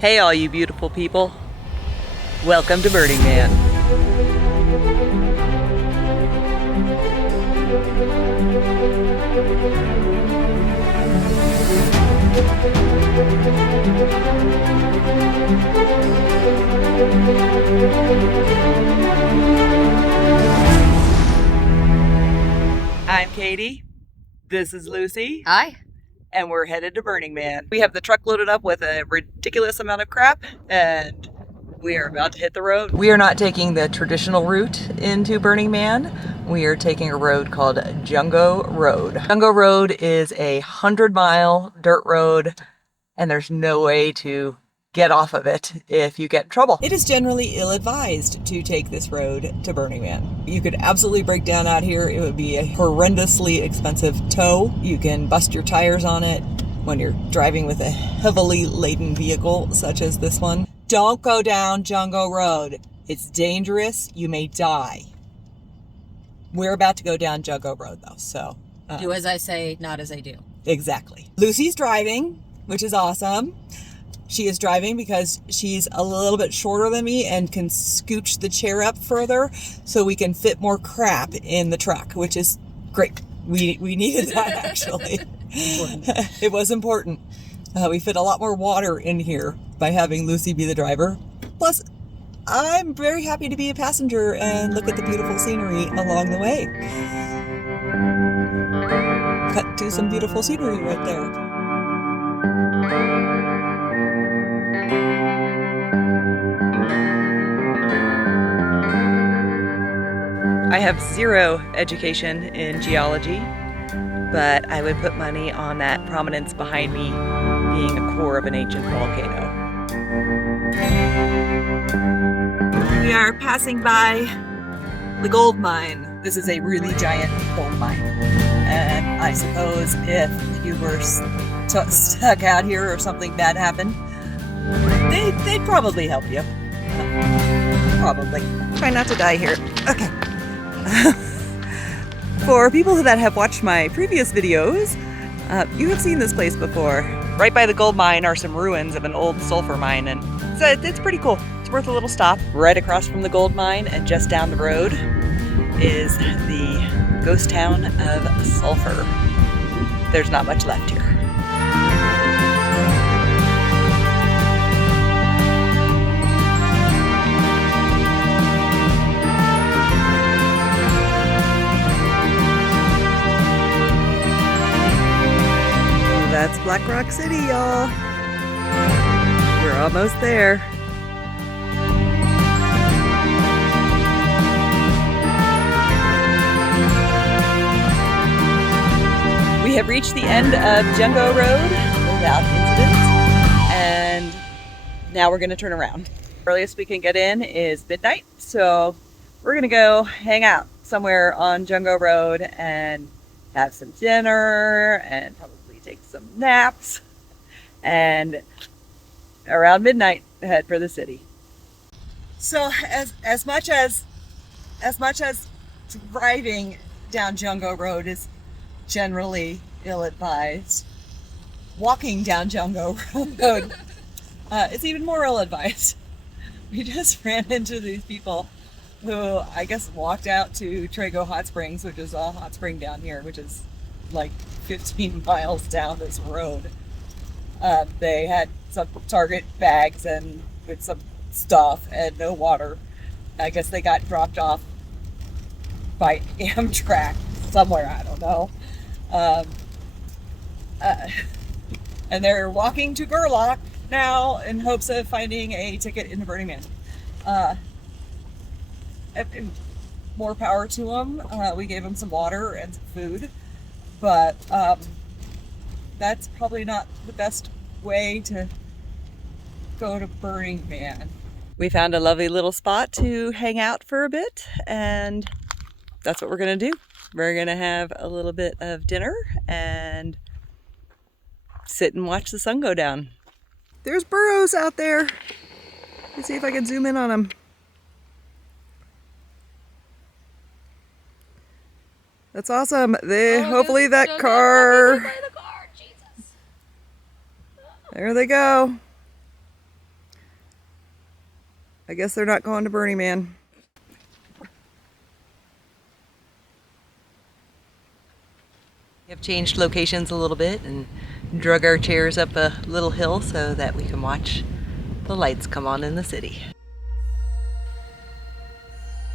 Hey all you beautiful people, welcome to Burning Man. I'm Katie, this is Lucy. Hi. And we're headed to Burning Man. We have the truck loaded up with a ridiculous amount of crap, and we are about to hit the road. We are not taking the traditional route into Burning Man. We are taking a road called Jungo Road. Jungo Road is a 100-mile dirt road, and there's no way to get off of it if you get in trouble. It is generally ill-advised to take this road to Burning Man. You could absolutely break down out here. It would be a horrendously expensive tow. You can bust your tires on it when you're driving with a heavily laden vehicle such as this one. Don't go down Jungo Road. It's dangerous. You may die. We're about to go down Jungo Road though, so. Do as I say, not as I do. Exactly. Lucy's driving, which is awesome. She is driving because she's a little bit shorter than me and can scooch the chair up further so we can fit more crap in the truck, which is great. We needed that actually. It was important. We fit a lot more water in here by having Lucy be the driver. Plus, I'm very happy to be a passenger and look at the beautiful scenery along the way. Cut to some beautiful scenery right there. I have zero education in geology, but I would put money on that prominence behind me being a core of an ancient volcano. We are passing by the gold mine. This is a really giant gold mine. And I suppose if you were stuck out here or something bad happened, they'd probably help you. Probably. Try not to die here. Okay. For people that have watched my previous videos, you have seen this place before. Right by the gold mine are some ruins of an old sulfur mine, and it's pretty cool. It's worth a little stop. Right across from the gold mine and just down the road is the ghost town of Sulphur. There's not much left here. That's Black Rock City, y'all. We're almost there. We have reached the end of Jungo Road without incident, and now we're going to turn around. Earliest we can get in is midnight, so we're going to go hang out somewhere on Jungo Road and have some dinner and probably take some naps, and around midnight head for the city. So as much as driving down Jungo Road is generally ill-advised, walking down Jungo Road is even more ill-advised. We just ran into these people who I guess walked out to Trago Hot Springs, which is a hot spring down here, which is like 15 miles down this road. They had some Target bags and with some stuff and no water. I guess they got dropped off by Amtrak somewhere, I don't know. And they're walking to Gerlach now in hopes of finding a ticket into Burning Man. More power to them. We gave them some water and some food. But that's probably not the best way to go to Burning Man. We found a lovely little spot to hang out for a bit, and that's what we're going to do. We're going to have a little bit of dinner and sit and watch the sun go down. There's burros out there. Let's see if I can zoom in on them. That's awesome. Hopefully that car. Jesus. There they go. I guess they're not going to Burning Man. We have changed locations a little bit and drug our chairs up a little hill so that we can watch the lights come on in the city.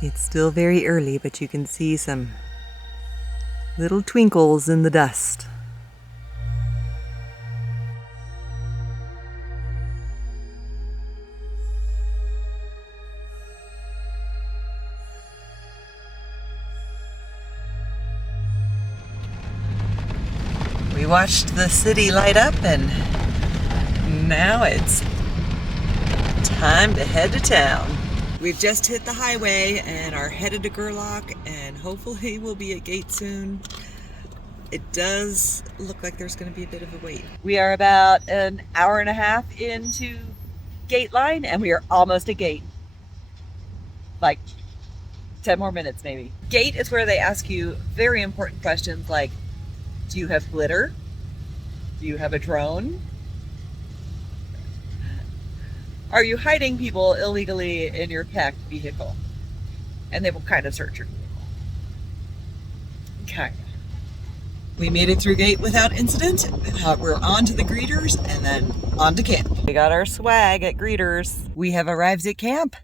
It's still very early, but you can see some little twinkles in the dust. We watched the city light up, and now it's time to head to town. We've just hit the highway and are headed to Gerlach, and hopefully we'll be at gate soon. It does look like there's going to be a bit of a wait. We are about an hour and a half into gate line, and we are almost at gate. Like 10 more minutes maybe. Gate is where they ask you very important questions like, do you have glitter? Do you have a drone? Are you hiding people illegally in your packed vehicle? And they will kind of search your vehicle. Okay. We made it through gate without incident. We're on to the greeters and then on to camp. We got our swag at greeters. We have arrived at camp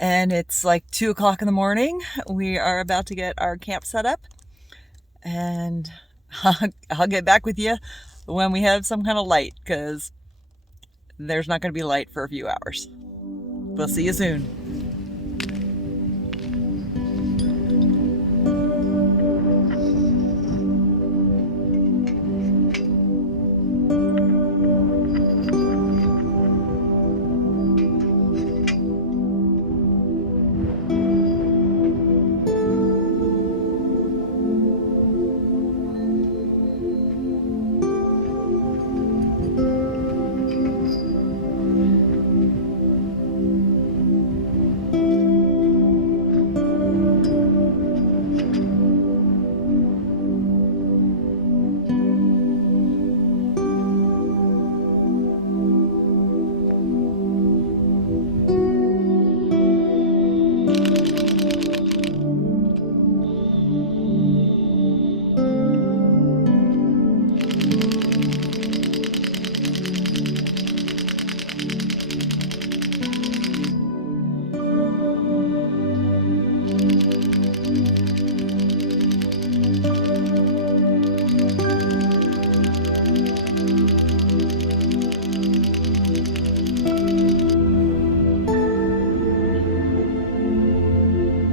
and it's like 2 o'clock in the morning. We are about to get our camp set up, and I'll get back with you when we have some kind of light, because there's not going to be light for a few hours. We'll see you soon.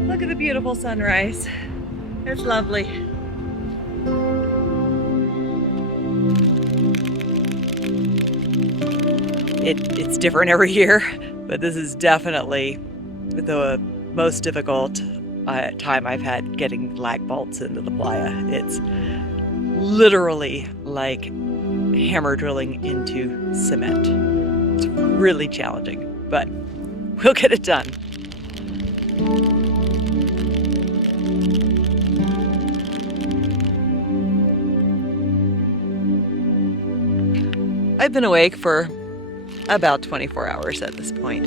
Look at the beautiful sunrise. It's lovely. It's different every year, but this is definitely the most difficult time I've had getting lag bolts into the playa. It's literally like hammer drilling into cement. It's really challenging, but we'll get it done. I've been awake for about 24 hours at this point,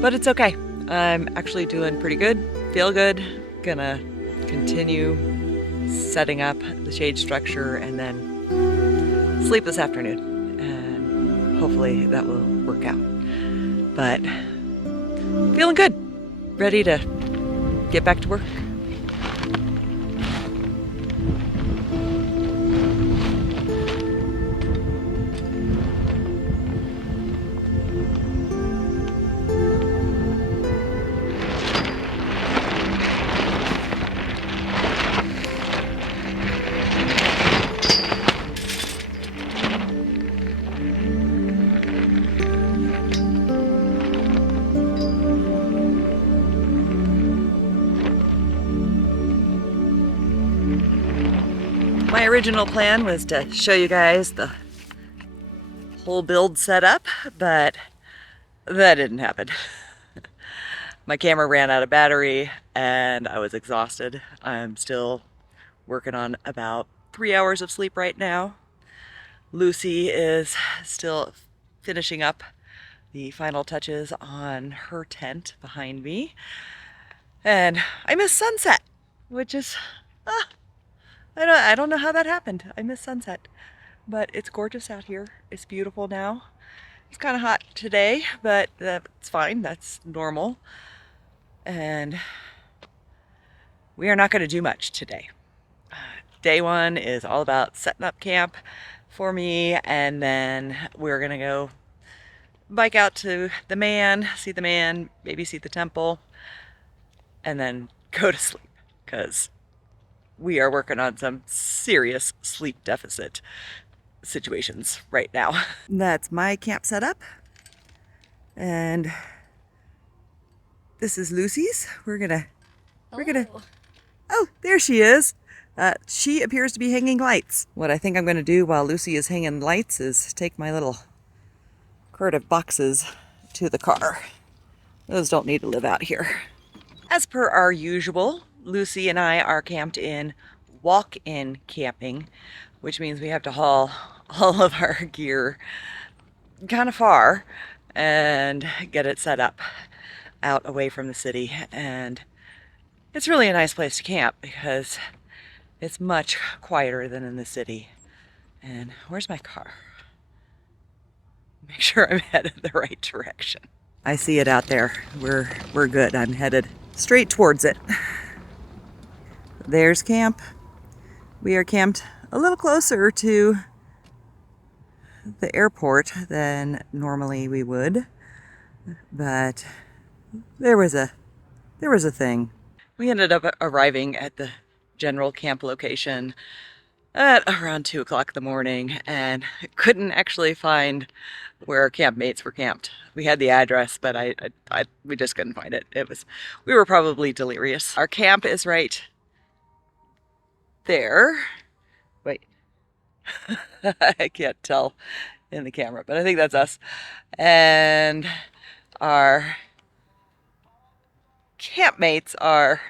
but it's okay. I'm actually doing pretty good, feel good. Gonna continue setting up the shade structure and then sleep this afternoon, and hopefully that will work out. But feeling good, ready to get back to work. My original plan was to show you guys the whole build setup, but that didn't happen. My camera ran out of battery and I was exhausted. I'm still working on about 3 hours of sleep right now. Lucy is still finishing up the final touches on her tent behind me. And I miss sunset, which is, I don't know how that happened. I miss sunset, but it's gorgeous out here. It's beautiful now. It's kind of hot today, but that's fine. That's normal. And we are not going to do much today. Day one is all about setting up camp for me, and then we're going to go bike out to the man, see the man, maybe see the temple, and then go to sleep because we are working on some serious sleep deficit situations right now. That's my camp setup, and this is Lucy's. We're gonna oh, there she is. She appears to be hanging lights. What I think I'm gonna do while Lucy is hanging lights is take my little cart of boxes to the car. Those don't need to live out here. As per our usual, Lucy and I are camped in walk-in camping, which means we have to haul all of our gear kind of far and get it set up out away from the city. And it's really a nice place to camp because it's much quieter than in the city. And where's my car? Make sure I'm headed the right direction. I see it out there. We're good. I'm headed straight towards it. There's camp. We are camped a little closer to the airport than normally we would, but there was a thing. We ended up arriving at the general camp location at around 2 o'clock in the morning and couldn't actually find where our campmates were camped. We had the address, but we just couldn't find it. We were probably delirious. Our camp is right there. Wait, I can't tell in the camera, but I think that's us. And our campmates are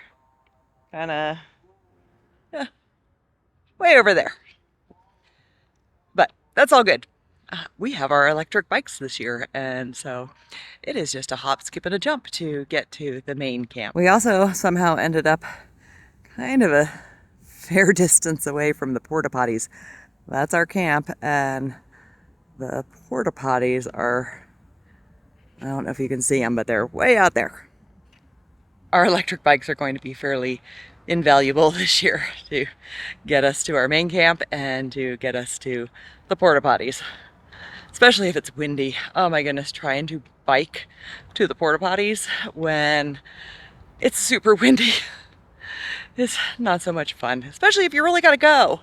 kind of way over there. But that's all good. We have our electric bikes this year, and so it is just a hop, skip, and a jump to get to the main camp. We also somehow ended up kind of a fair distance away from the porta potties. That's our camp, and the porta potties are, I don't know if you can see them, but they're way out there. Our electric bikes are going to be fairly invaluable this year to get us to our main camp and to get us to the porta potties, especially if it's windy. Oh my goodness, trying to bike to the porta potties when it's super windy is not so much fun, especially if you really gotta go.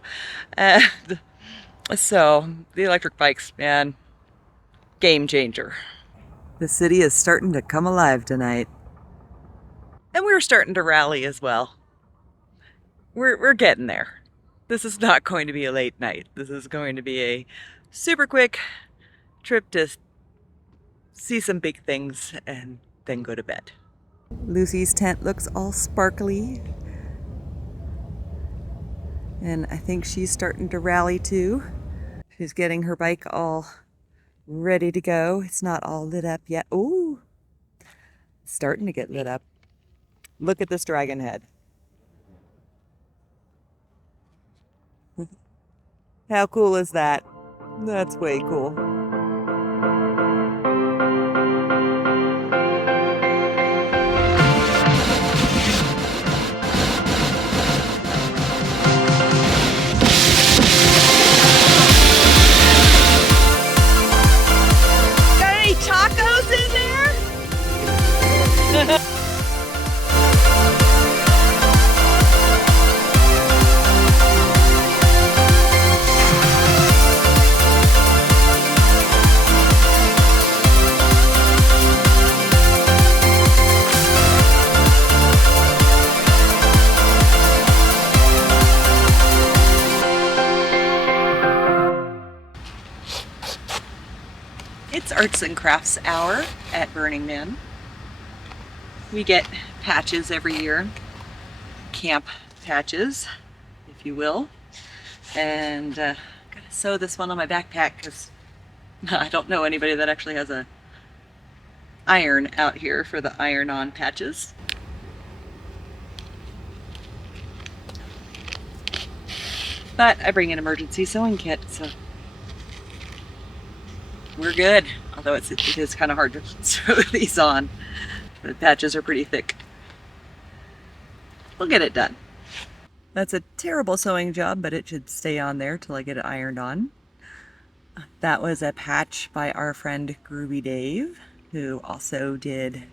And so the electric bikes, man, game changer. The city is starting to come alive tonight. And we're starting to rally as well. We're getting there. This is not going to be a late night. This is going to be a super quick trip to see some big things and then go to bed. Lucy's tent looks all sparkly. And I think she's starting to rally too. She's getting her bike all ready to go. It's not all lit up yet. Ooh, it's starting to get lit up. Look at this dragon head. How cool is that? That's way cool. Got any tacos in there? It's Arts and Crafts Hour at Burning Man. We get patches every year, camp patches, if you will. And I gotta sew this one on my backpack because I don't know anybody that actually has a iron out here for the iron-on patches. But I bring an emergency sewing kit, so we're good. Although it is kind of hard to sew these on. The patches are pretty thick. We'll get it done. That's a terrible sewing job, but it should stay on there till I get it ironed on. That was a patch by our friend Groovy Dave, who also did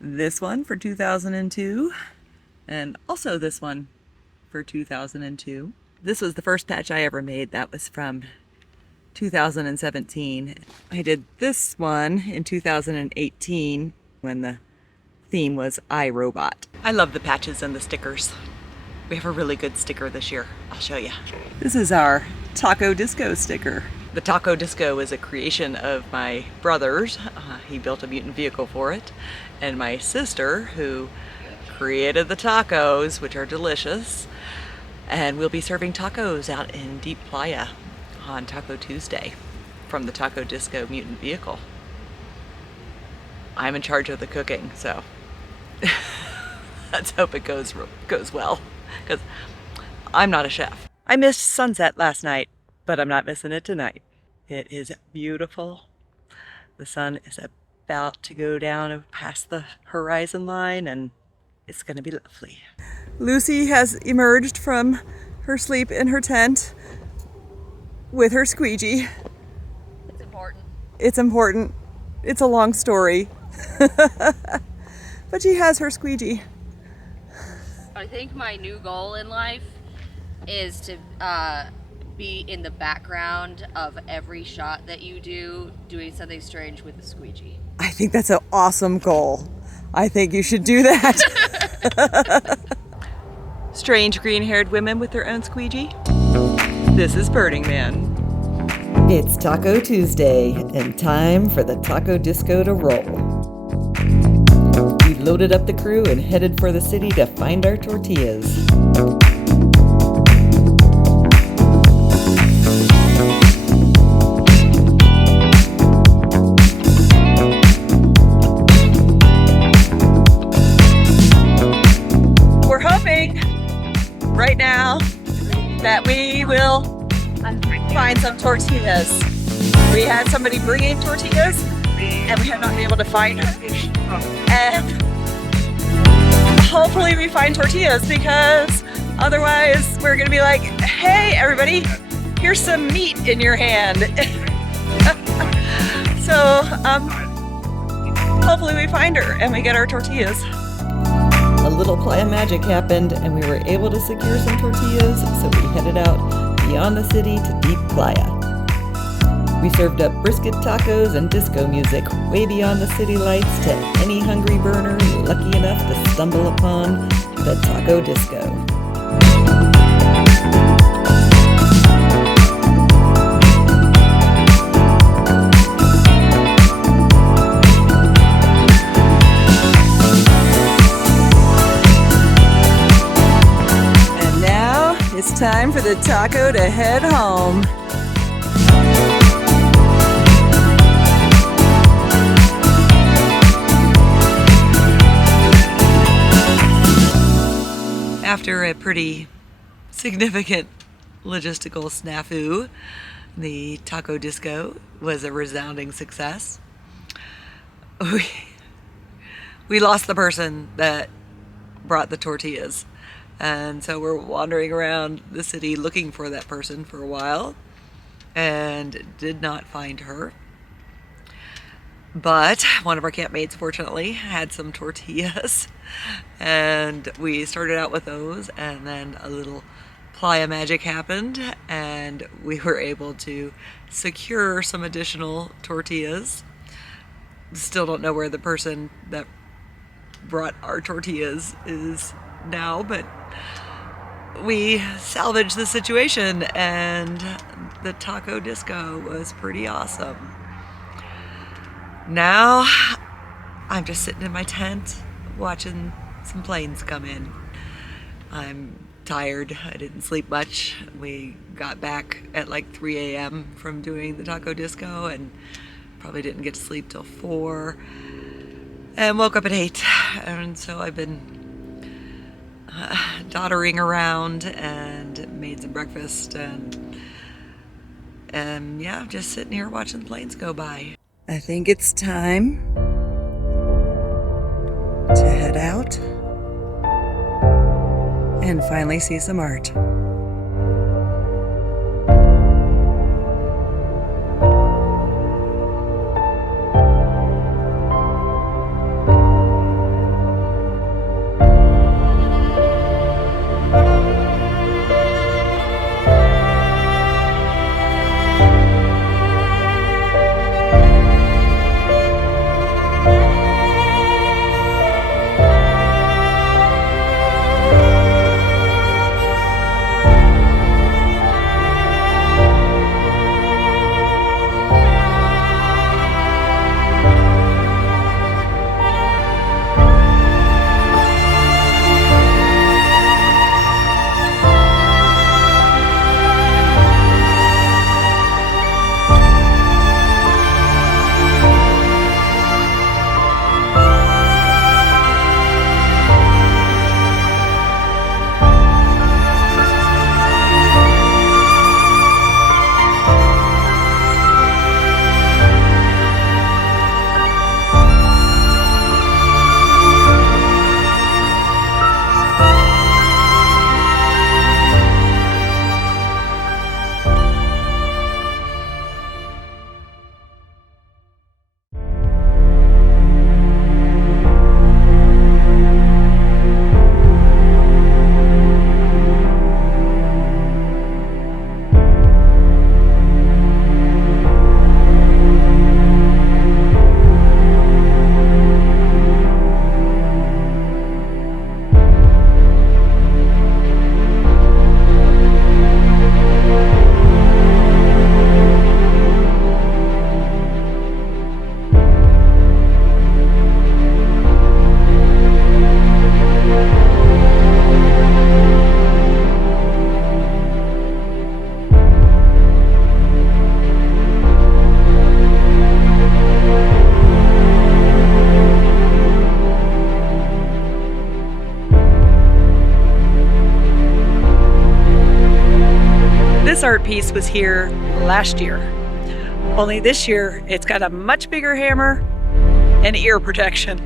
this one for 2002, and also this one for 2002. This was the first patch I ever made. That was from 2017. I did this one in 2018 when the theme was iRobot. I love the patches and the stickers. We have a really good sticker this year. I'll show you. This is our Taco Disco sticker. The Taco Disco is a creation of my brother's. He built a mutant vehicle for it. And my sister, who created the tacos, which are delicious. And we'll be serving tacos out in Deep Playa on Taco Tuesday from the Taco Disco mutant vehicle. I'm in charge of the cooking, so let's hope it goes well, because I'm not a chef. I missed sunset last night, but I'm not missing it tonight. It is beautiful. The sun is about to go down past the horizon line, and it's going to be lovely. Lucy has emerged from her sleep in her tent with her squeegee. It's important. It's important. It's a long story. But she has her squeegee. I think my new goal in life is to be in the background of every shot that you do, doing something strange with the squeegee. I think that's an awesome goal. I think you should do that. Strange green-haired women with their own squeegee. This is Burning Man. It's Taco Tuesday and time for the Taco Disco to roll. We loaded up the crew and headed for the city to find our tortillas. We're hoping right now that we will find some tortillas. We had somebody bringing tortillas and we have not been able to find her. And hopefully we find tortillas, because otherwise we're gonna be like, hey everybody, here's some meat in your hand. So hopefully we find her and we get our tortillas. A little playa magic happened and we were able to secure some tortillas, so we headed out beyond the city to Deep Playa. We served up brisket tacos and disco music way beyond the city lights to any hungry burner lucky enough to stumble upon the Taco Disco. And now it's time for the taco to head home. After a pretty significant logistical snafu, the Taco Disco was a resounding success. We lost the person that brought the tortillas, and so we're wandering around the city looking for that person for a while and did not find her. But one of our campmates, fortunately, had some tortillas, and we started out with those, and then a little playa magic happened, and we were able to secure some additional tortillas. Still don't know where the person that brought our tortillas is now, but we salvaged the situation, and the Taco Disco was pretty awesome. Now, I'm just sitting in my tent watching some planes come in. I'm tired. I didn't sleep much. We got back at like 3 a.m. from doing the Taco Disco and probably didn't get to sleep till 4. and woke up at 8. And so I've been doddering around and made some breakfast and yeah, just sitting here watching the planes go by. I think it's time to head out and finally see some art. This art piece was here last year. Only this year, it's got a much bigger hammer and ear protection.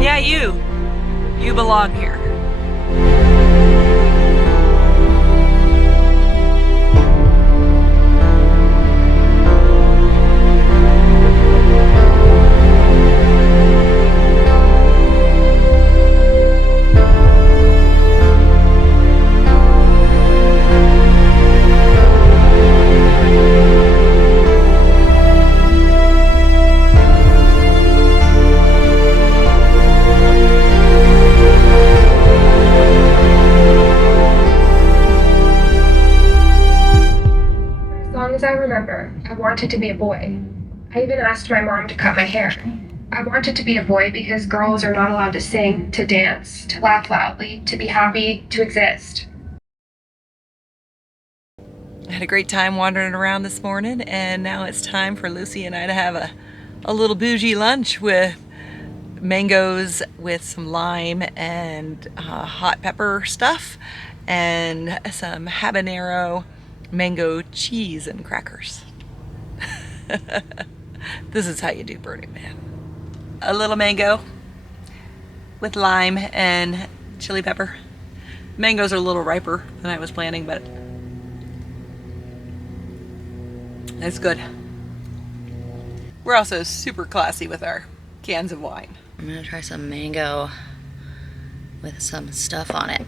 Yeah, you belong here. As I remember, I wanted to be a boy. I even asked my mom to cut my hair. I wanted to be a boy because girls are not allowed to sing, to dance, to laugh loudly, to be happy, to exist. I had a great time wandering around this morning, and now it's time for Lucy and I to have a little bougie lunch with mangoes with some lime and hot pepper stuff and some habanero mango cheese and crackers. This is how you do Burning Man. A little mango with lime and chili pepper. Mangoes are a little riper than I was planning, but it's good. We're also super classy with our cans of wine. I'm gonna try some mango with some stuff on it.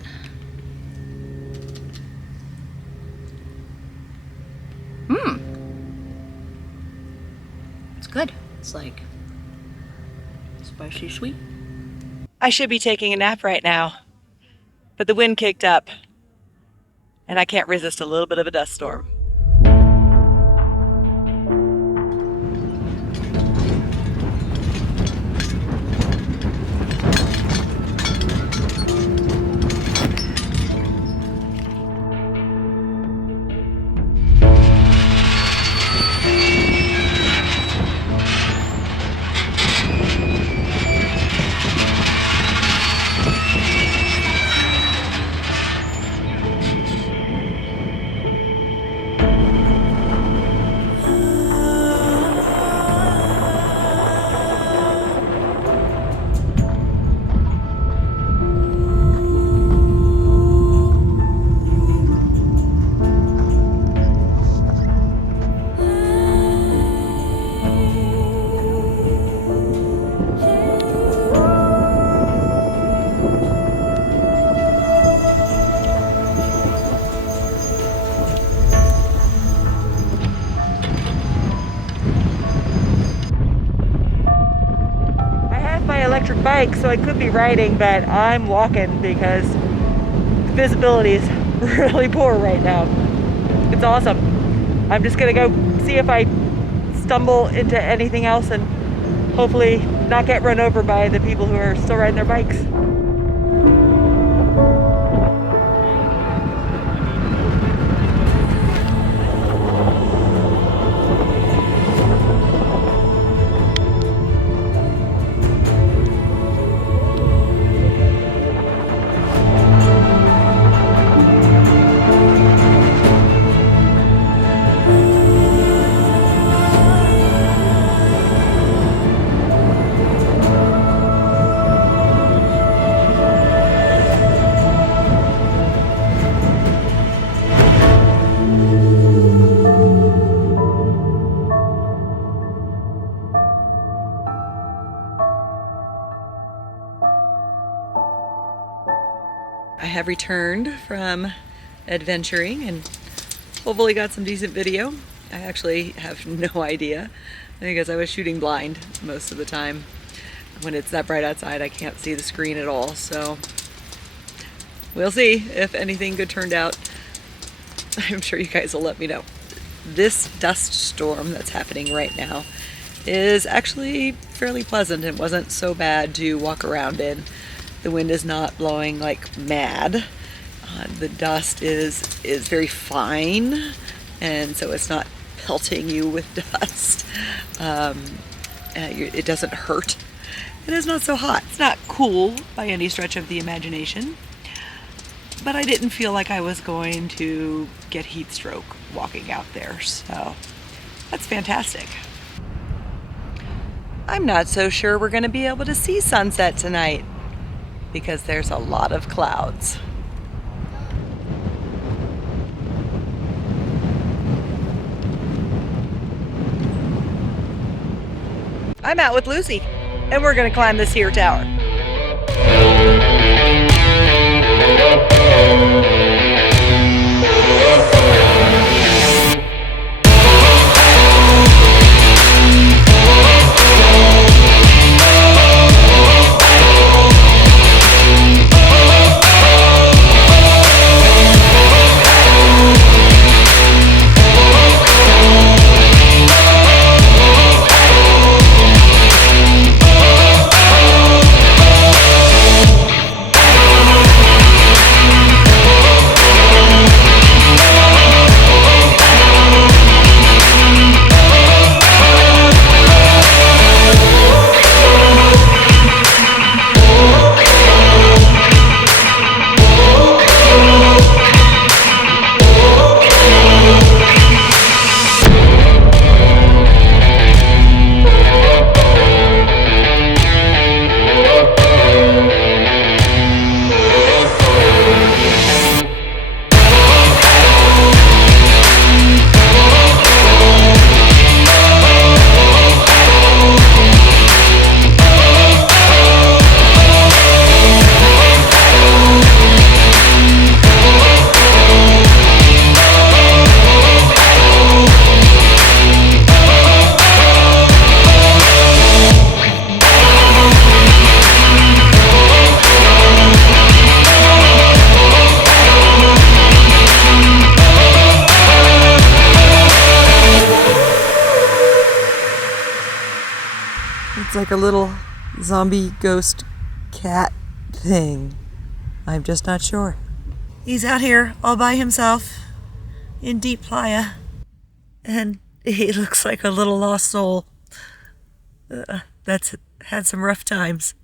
It's good. It's like spicy sweet. I should be taking a nap right now, but the wind kicked up and I can't resist a little bit of a dust storm. bike, so I could be riding, but I'm walking because the visibility is really poor right now. It's awesome. I'm just gonna go see if I stumble into anything else and hopefully not get run over by the people who are still riding their bikes. I have returned from adventuring and hopefully got some decent video. I actually have no idea because I was shooting blind most of the time. When it's that bright outside, I can't see the screen at all, so we'll see if anything good turned out. I'm sure you guys will let me know. This dust storm that's happening right now is actually fairly pleasant. It wasn't so bad to walk around in. The wind is not blowing like mad. The dust is very fine, and so it's not pelting you with dust. It doesn't hurt. It is not so hot. It's not cool by any stretch of the imagination, but I didn't feel like I was going to get heat stroke walking out there, so that's fantastic. I'm not so sure we're going to be able to see sunset tonight because there's a lot of clouds. I'm out with Lucy, and we're going to climb this here tower. It's like a little zombie ghost cat thing. I'm just not sure. He's out here all by himself in deep playa, and he looks like a little lost soul that's had some rough times.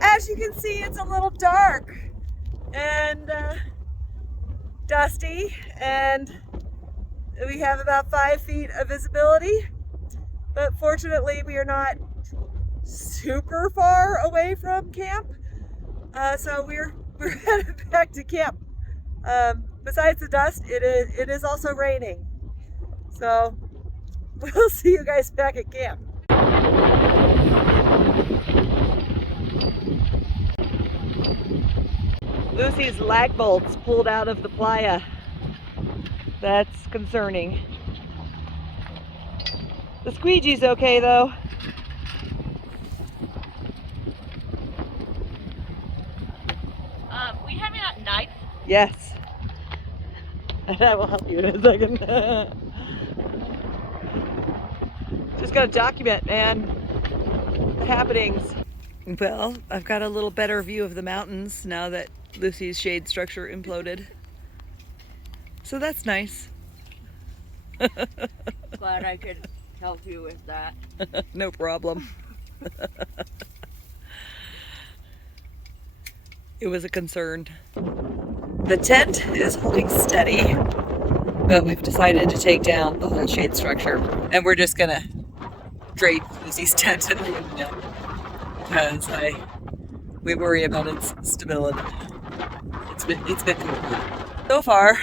As you can see, it's a little dark and dusty, and we have about 5 feet of visibility. But fortunately, we are not super far away from camp, so we're headed back to camp. Besides the dust, it is also raining, so we'll see you guys back at camp. Lucy's lag bolts pulled out of the playa. That's concerning. The squeegee's okay though. Yes. And I will help you in a second. Just gotta document, man, the happenings. Well, I've got a little better view of the mountains now that Lucy's shade structure imploded. So that's nice. Glad I could help you with that. No problem. It was a concern. The tent is holding steady, but we've decided to take down the whole shade structure, and we're just gonna drape Lucy's tent and leave it down because we worry about its stability. It's been good. So far,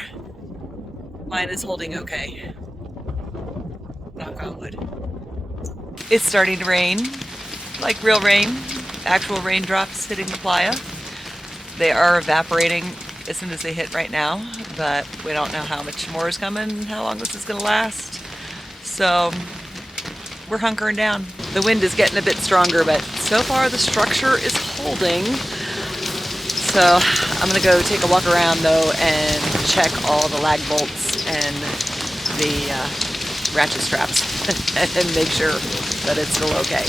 mine is holding okay. Knock on wood. It's starting to rain, like real rain, actual raindrops hitting the playa. They are evaporating as soon as they hit right now, but we don't know how much more is coming, how long this is going to last. So we're hunkering down. The wind is getting a bit stronger, but so far the structure is holding. So I'm going to go take a walk around though and check all the lag bolts and the ratchet straps and make sure that it's still okay.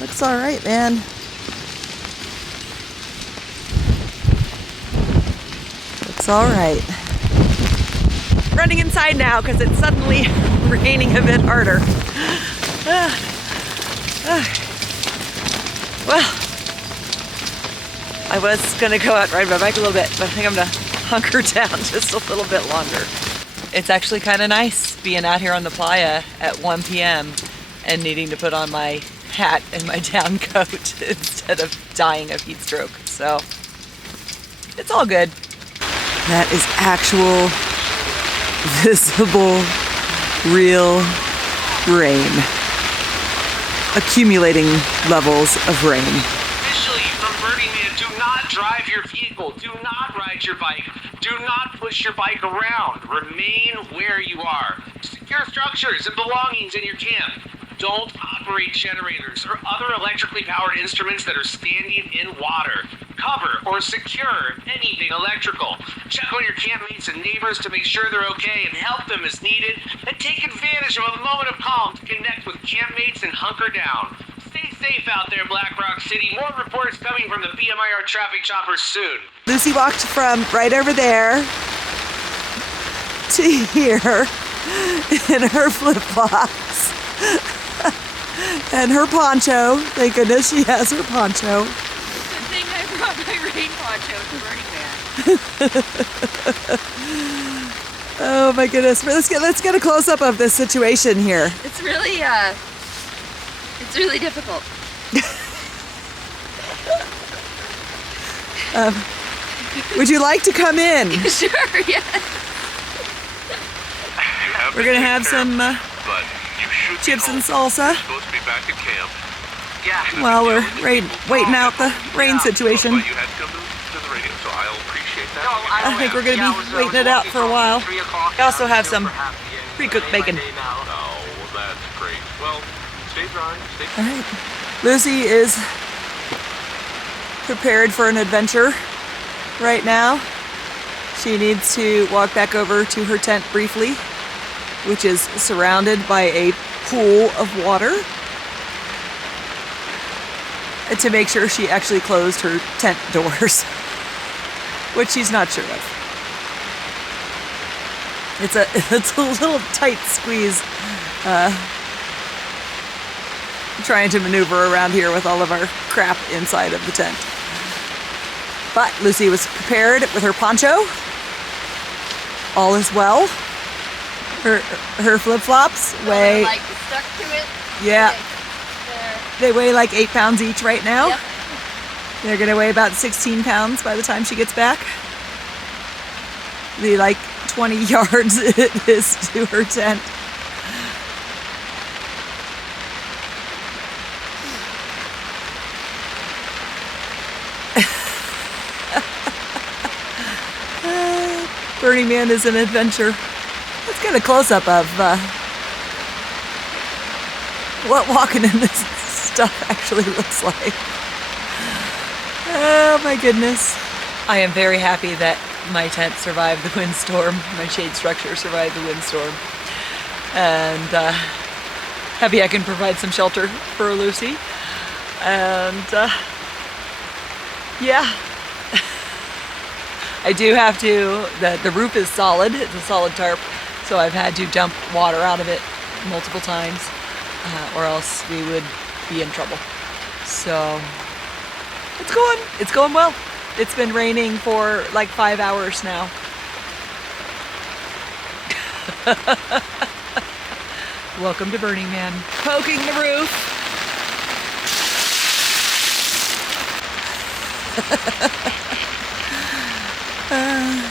Looks all right, man. Looks all right. Running inside now because it's suddenly raining a bit harder. Well, I was gonna go out and ride my bike a little bit, but I think I'm gonna hunker down just a little bit longer. It's actually kind of nice being out here on the playa at 1 p.m. and needing to put on my hat and my down coat instead of dying of heat stroke. So it's all good. That is actual, visible, real rain. Accumulating levels of rain. Officially from Burning Man, do not drive your vehicle, do not ride your bike, do not push your bike around. Remain where you are. Secure structures and belongings in your camp. Don't operate generators or other electrically powered instruments that are standing in water. Cover or secure anything electrical. Check on your campmates and neighbors to make sure they're okay and help them as needed. And take advantage of a moment of calm to connect with campmates and hunker down. Stay safe out there, Black Rock City. More reports coming from the BMIR traffic choppers soon. Lucy walked from right over there to here in her flip-flops and her poncho. Thank goodness she has her poncho. Good thing I brought my rain poncho to Burning Man. Oh my goodness. Let's get a close-up of this situation here. It's really difficult. Would you like to come in? Sure, yeah. We're gonna have some chips and salsa Supposed to be back at camp. Yeah. while we're waiting out the rain situation. But you had to come to the radio, so I'll appreciate that. I think we're gonna be waiting it out for a while. We also have some pre-cooked bacon. Oh, well, that's great. Well, stay dry. All right. Lucy is prepared for an adventure right now. She needs to walk back over to her tent briefly, which is surrounded by a pool of water, to make sure she actually closed her tent doors, which she's not sure of. It's a little tight squeeze, trying to maneuver around here with all of our crap inside of the tent. But Lucy was prepared with her poncho. All is well. Her flip-flops weigh... Like stuck to it. Yeah. There. They weigh like 8 pounds each right now. Yep. They're gonna weigh about 16 pounds by the time she gets back. The like 20 yards it is to her tent. Burning Man is an adventure. Let's get a close-up of what walking in this stuff actually looks like. Oh my goodness. I am very happy that My tent survived the windstorm. My shade structure survived the windstorm. And happy I can provide some shelter for Lucy. And yeah. I do have to, the roof is solid. It's a solid tarp. So I've had to dump water out of it multiple times, or else we would be in trouble. So it's going well. It's been raining for like 5 hours now. Welcome to Burning Man. Poking the roof.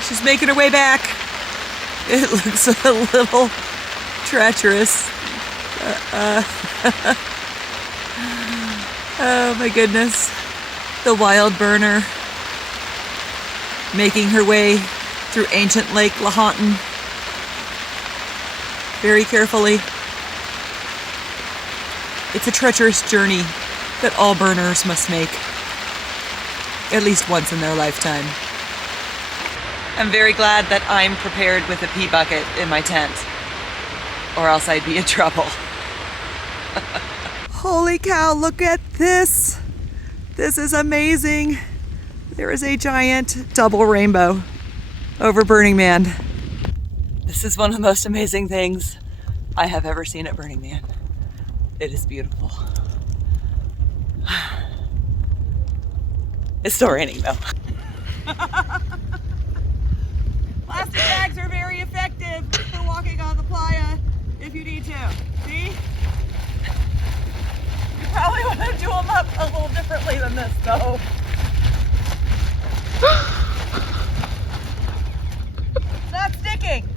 She's making her way back. It looks a little treacherous. Oh my goodness. The wild burner making her way through ancient Lake Lahontan very carefully. It's a treacherous journey that all burners must make at least once in their lifetime. I'm very glad that I'm prepared with a pee bucket in my tent, or else I'd be in trouble. Holy cow, look at this. This is amazing. There is a giant double rainbow over Burning Man. This is one of the most amazing things I have ever seen at Burning Man. It is beautiful. It's still raining though. Plastic bags are very effective for walking on the playa if you need to. See? You probably want to do them up a little differently than this though. It's not sticking.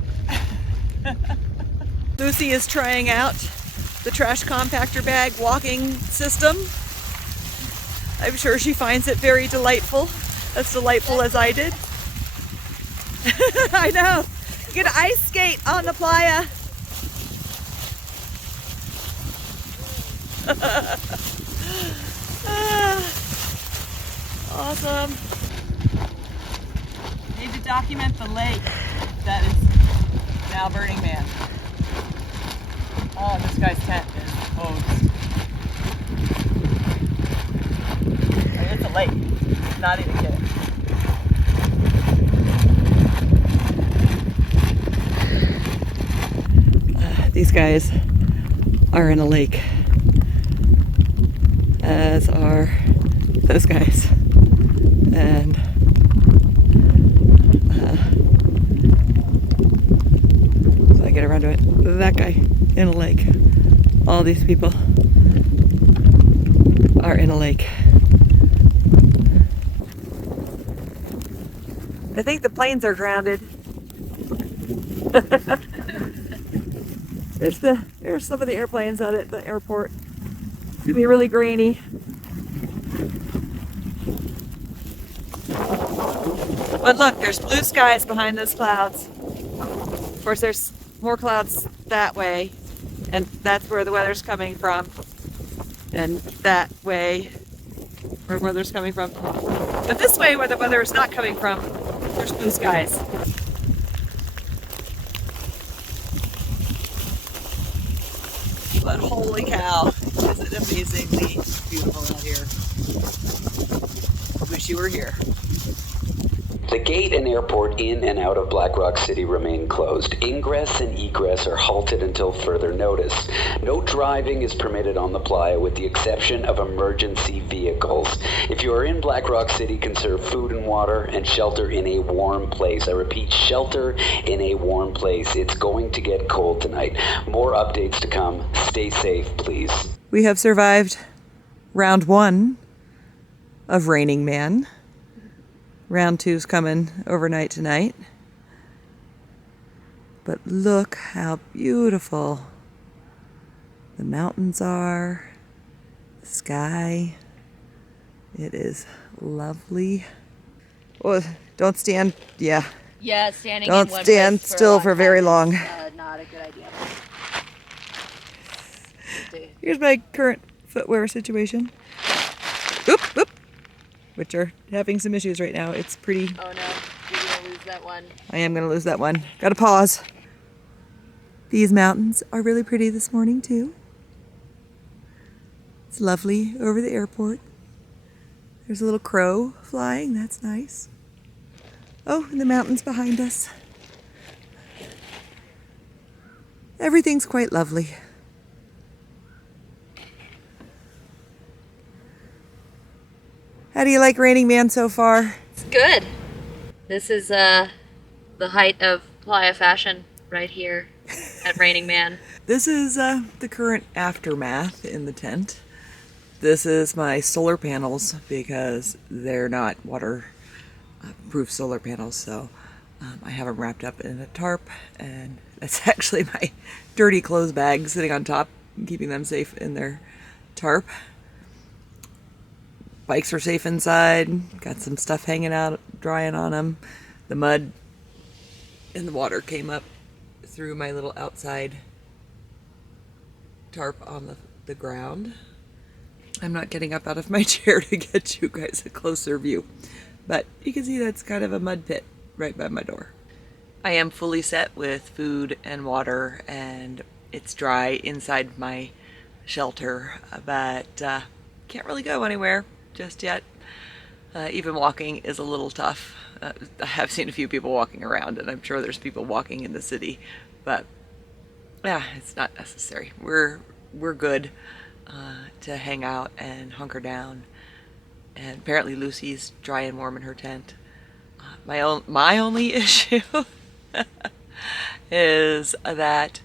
Lucy is trying out the trash compactor bag walking system. I'm sure she finds it very delightful. As delightful as I did. I know. You can ice skate on the playa. Awesome. Need to document the lake that is now Burning Man. Oh, this guy's tent is hosed. I mean, it's a lake. Not even kidding. These guys are in a lake, as are those guys. And so I get around to it. That guy in a lake. All these people are in a lake. I think the planes are grounded. There's some of the airplanes out at the airport. It's gonna be really grainy. But look, there's blue skies behind those clouds. Of course, there's more clouds that way, and that's where the weather's coming from. And that way, where the weather's coming from. But this way, where the weather is not coming from, there's blue skies. But holy cow, is it amazingly beautiful out here. Wish you were here. The gate and airport in and out of Black Rock City remain closed. Ingress and egress are halted until further notice. No driving is permitted on the playa with the exception of emergency vehicles. If you are in Black Rock City, conserve food and water and shelter in a warm place. I repeat, shelter in a warm place. It's going to get cold tonight. More updates to come. Stay safe, please. We have survived round 1 of Raining Man. Round 2's coming overnight tonight. But look how beautiful the mountains are, the sky. It is lovely. Oh, don't stand, yeah. Yeah, standing Don't in one stand place still for for very long. Not a good idea. Here's my current footwear situation. Oop, oop. Which are having some issues right now. It's pretty. Oh no, you're gonna lose that one. I am gonna lose that one. Gotta pause. These mountains are really pretty this morning too. It's lovely over the airport. There's a little crow flying, that's nice. Oh, and the mountains behind us. Everything's quite lovely. How do you like Raining Man so far? It's good. This is the height of playa fashion right here at Raining Man. This is the current aftermath in the tent. This is my solar panels because they're not waterproof solar panels, so I have them wrapped up in a tarp, and that's actually my dirty clothes bag sitting on top, keeping them safe in their tarp. Bikes are safe inside, got some stuff hanging out, drying on them. The mud and the water came up through my little outside tarp on the ground. I'm not getting up out of my chair to get you guys a closer view, but you can see that's kind of a mud pit right by my door. I am fully set with food and water, and it's dry inside my shelter, but can't really go anywhere just yet. Even walking is a little tough. I have seen a few people walking around, and I'm sure there's people walking in the city, but yeah, it's not necessary. We're good to hang out and hunker down. And apparently Lucy's dry and warm in her tent. My only issue is that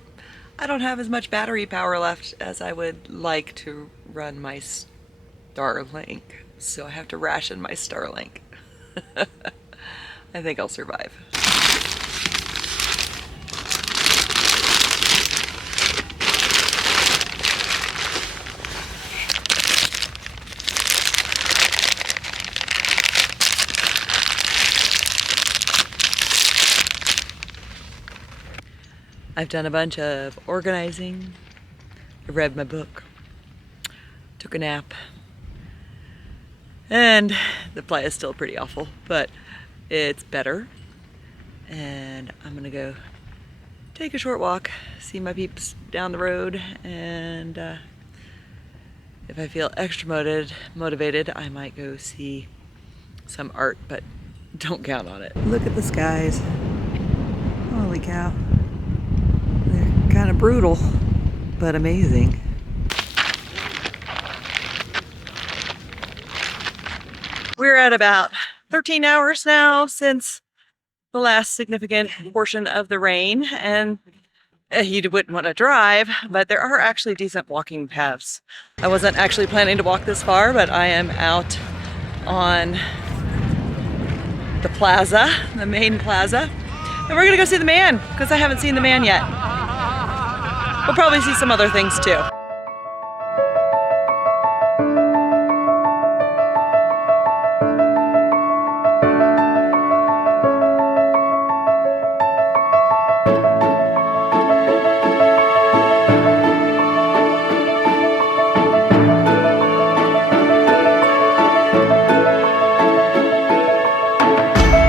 I don't have as much battery power left as I would like to run my Starlink, so I have to ration my Starlink. I think I'll survive. I've done a bunch of organizing. I read my book, took a nap, and the play is still pretty awful, but it's better. And I'm gonna go take a short walk, see my peeps down the road, and if I feel extra motivated, I might go see some art, but don't count on it. Look at the skies. Holy cow. They're kind of brutal, but amazing. We're at about 13 hours now since the last significant portion of the rain, and you wouldn't want to drive, but there are actually decent walking paths. I wasn't actually planning to walk this far, but I am out on the plaza, the main plaza, and we're gonna go see the man, because I haven't seen the man yet. We'll probably see some other things too.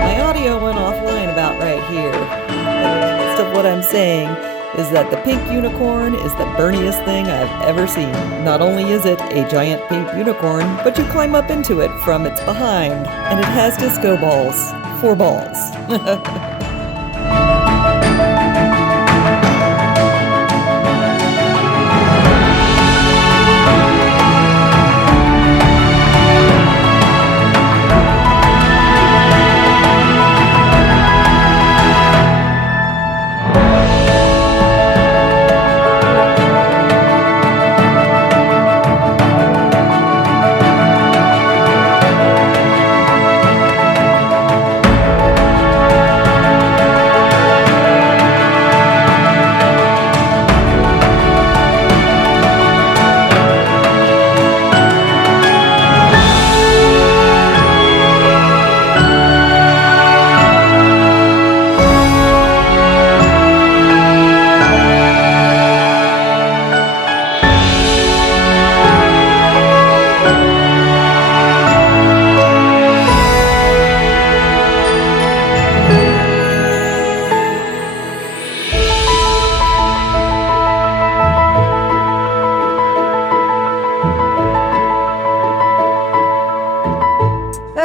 My audio went offline about right here. And the gist of what I'm saying is that the pink unicorn is the burniest thing I've ever seen. Not only is it a giant pink unicorn, but you climb up into it from its behind, and it has disco balls. 4 balls.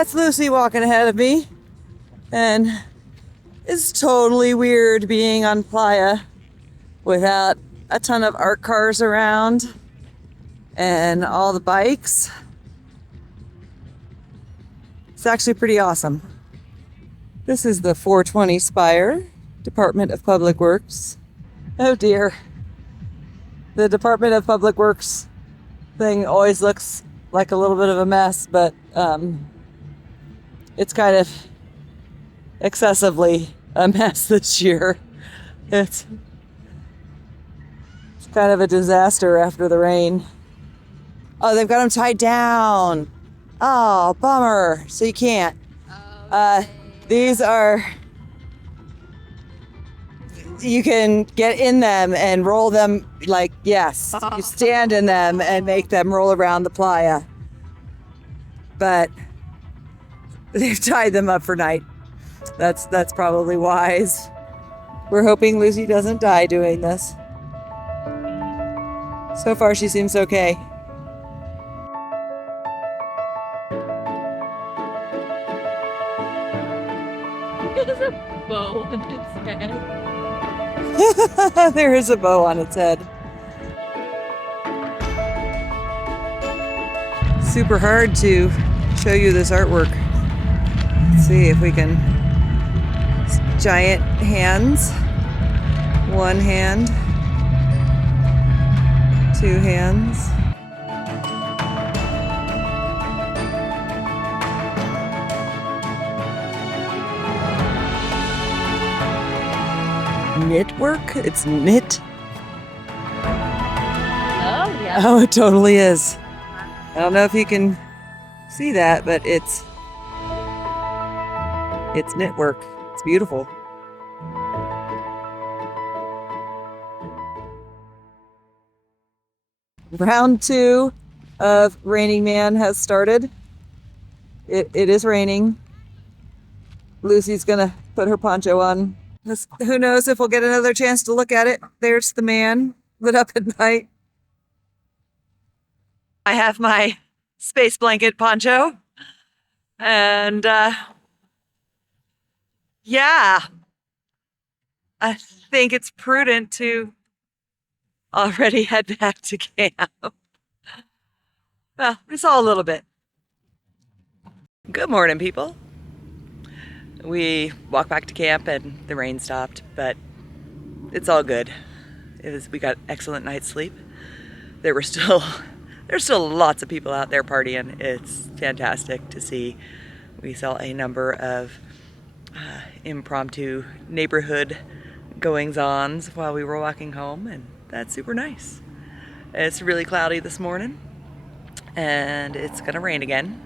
That's Lucy walking ahead of me. And it's totally weird being on Playa without a ton of art cars around and all the bikes. It's actually pretty awesome. This is the 420 Spire, Department of Public Works. Oh dear. The Department of Public Works thing always looks like a little bit of a mess, but it's kind of excessively a mess this year. It's kind of a disaster after the rain. Oh, they've got them tied down. Oh, bummer. So you can't. These are, you can get in them and roll them like, yes, you stand in them and make them roll around the playa. But they've tied them up for night. That's probably wise. We're hoping Lucy doesn't die doing this. So far, she seems okay. There's a bow on its head. There is a bow on its head. Super hard to show you this artwork. Let's see if we can. Giant hands. One hand. Two hands. Knit work? It's knit? Oh, yeah. Oh, it totally is. I don't know if you can see that, but it's knit work. It's beautiful. Round 2 of Raining Man has started. It is raining. Lucy's gonna put her poncho on. Who knows if we'll get another chance to look at it. There's the man lit up at night. I have my space blanket poncho. And yeah, I think it's prudent to already head back to camp. Well, we saw a little bit. Good morning, people. We walked back to camp and the rain stopped, but it's all good. We got excellent night's sleep. There's still lots of people out there partying. It's fantastic to see. We saw a number of impromptu neighborhood goings-ons while we were walking home, and that's super nice. It's really cloudy this morning, and it's gonna rain again.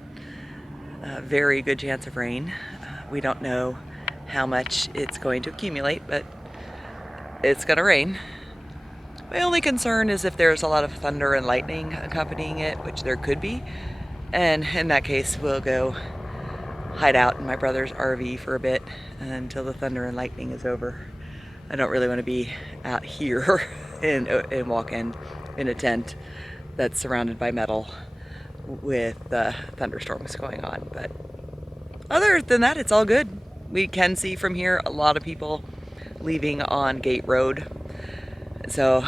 Very good chance of rain. We don't know how much it's going to accumulate, but it's gonna rain. My only concern is if there's a lot of thunder and lightning accompanying it, which there could be, and in that case we'll go hide out in my brother's RV for a bit until the thunder and lightning is over. I don't really want to be out here and walk in a tent that's surrounded by metal with thunderstorms going on. But other than that, it's all good. We can see from here a lot of people leaving on Gate Road. So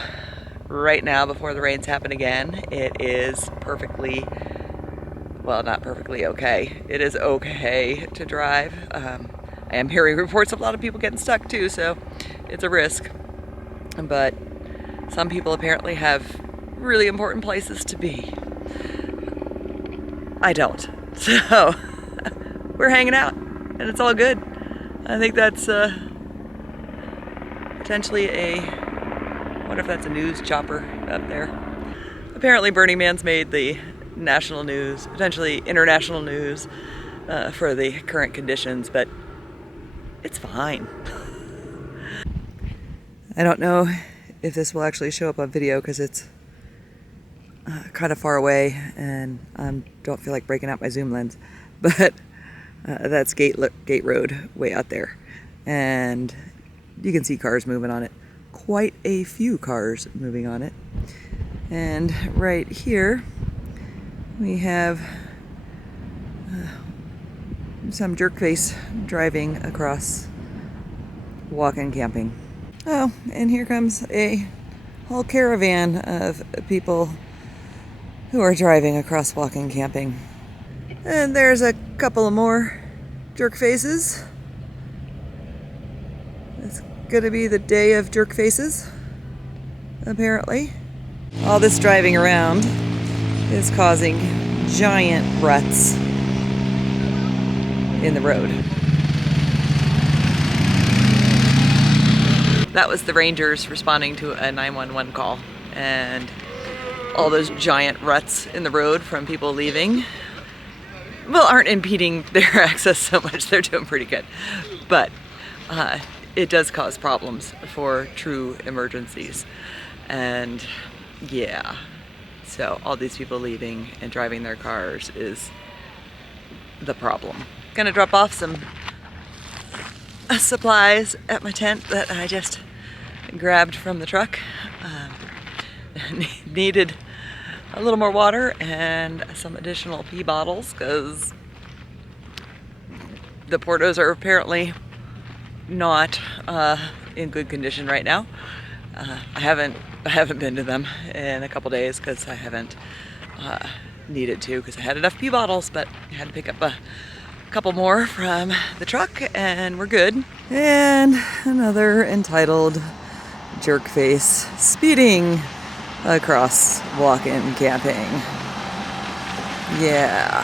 right now, before the rains happen again, it is perfectly, well, not perfectly okay. It is okay to drive. I am hearing reports of a lot of people getting stuck too, so it's a risk. But some people apparently have really important places to be. I don't. So we're hanging out and it's all good. I think that's potentially I wonder if that's a news chopper up there. Apparently Burning Man's made the national news, potentially international news for the current conditions, but it's fine. I don't know if this will actually show up on video because it's kind of far away and I don't feel like breaking out my zoom lens, but that's Gate Road way out there, and you can see cars moving on it. Quite a few cars moving on it. And right here we have some jerkface driving across walk-in camping. Oh, and here comes a whole caravan of people who are driving across walk-in camping. And there's a couple of more jerk faces. It's gonna be the day of jerk faces, apparently. All this driving around is causing giant ruts in the road. That was the Rangers responding to a 911 call, and all those giant ruts in the road from people leaving, well, aren't impeding their access so much. They're doing pretty good. But it does cause problems for true emergencies. And yeah, so all these people leaving and driving their cars is the problem. Gonna drop off some supplies at my tent that I just grabbed from the truck. Needed a little more water and some additional pee bottles because the portos are apparently not in good condition right now. I haven't been to them in a couple days because I haven't needed to, because I had enough pee bottles, but I had to pick up a couple more from the truck and we're good. And another entitled jerkface speeding across walk-in camping. Yeah.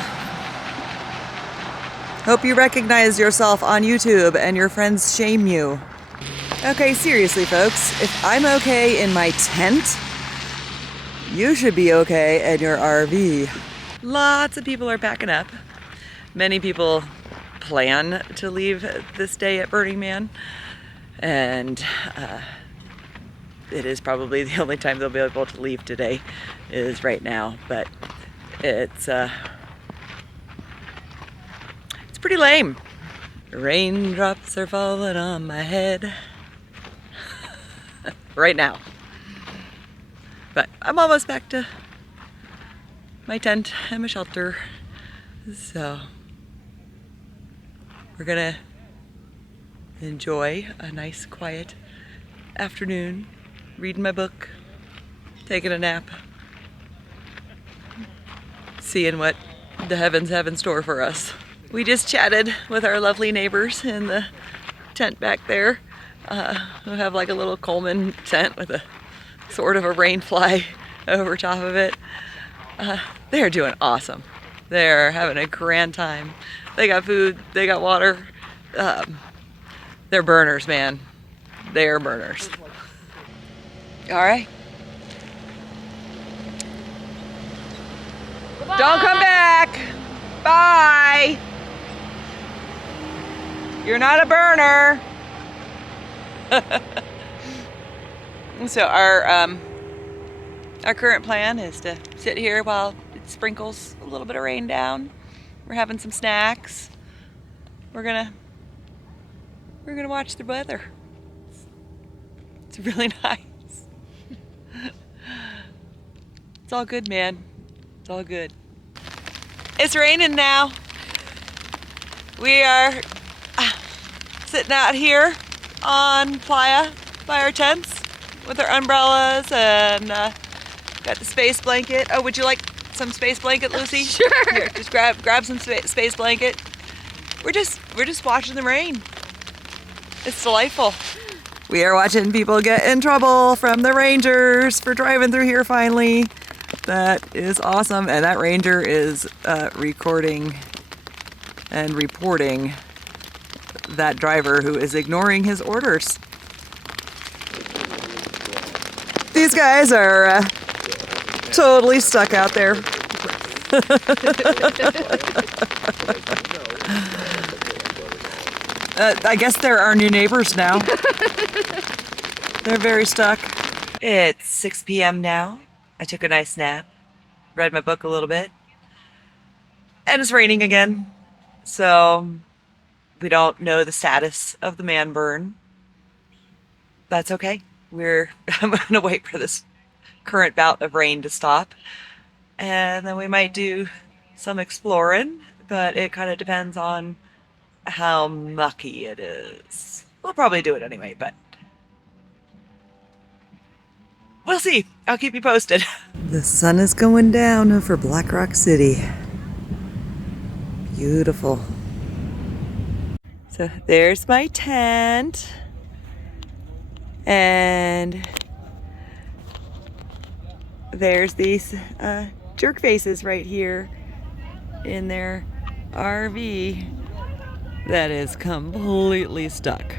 Hope you recognize yourself on YouTube and your friends shame you. Okay, seriously folks, if I'm okay in my tent, you should be okay in your RV. Lots of people are packing up. Many people plan to leave this day at Burning Man, and it is probably the only time they'll be able to leave today is right now, but it's pretty lame. Raindrops are falling on my head right now. But I'm almost back to my tent and my shelter, so we're gonna enjoy a nice quiet afternoon, reading my book, taking a nap, seeing what the heavens have in store for us. We just chatted with our lovely neighbors in the tent back there, who have like a little Coleman tent with a sort of a rain fly over top of it. They're doing awesome. They're having a grand time. They got food, they got water. They're burners, man. They're burners. All right. Bye-bye. Don't come back. Bye. You're not a burner. So our current plan is to sit here while it sprinkles a little bit of rain down. We're having some snacks. We're gonna watch the weather. It's really nice. It's all good, man. It's all good. It's raining now. We are sitting out here on playa by our tents with our umbrellas and got the space blanket. Oh, would you like some space blanket, Lucy? Sure. Here, just grab some space blanket. We're just watching the rain. It's delightful. We are watching people get in trouble from the Rangers for driving through here finally. That is awesome. And that Ranger is recording and reporting that driver who is ignoring his orders. These guys are totally stuck out there. I guess they're our new neighbors now. They're very stuck. It's 6 p.m. now. I took a nice nap, read my book a little bit, and it's raining again. So we don't know the status of the man burn. That's okay. I'm gonna wait for this current bout of rain to stop, and then we might do some exploring, but it kind of depends on how mucky it is. We'll probably do it anyway, but we'll see. I'll keep you posted. The sun is going down over Black Rock City. Beautiful. So there's my tent. And there's these jerk faces right here in their RV that is completely stuck.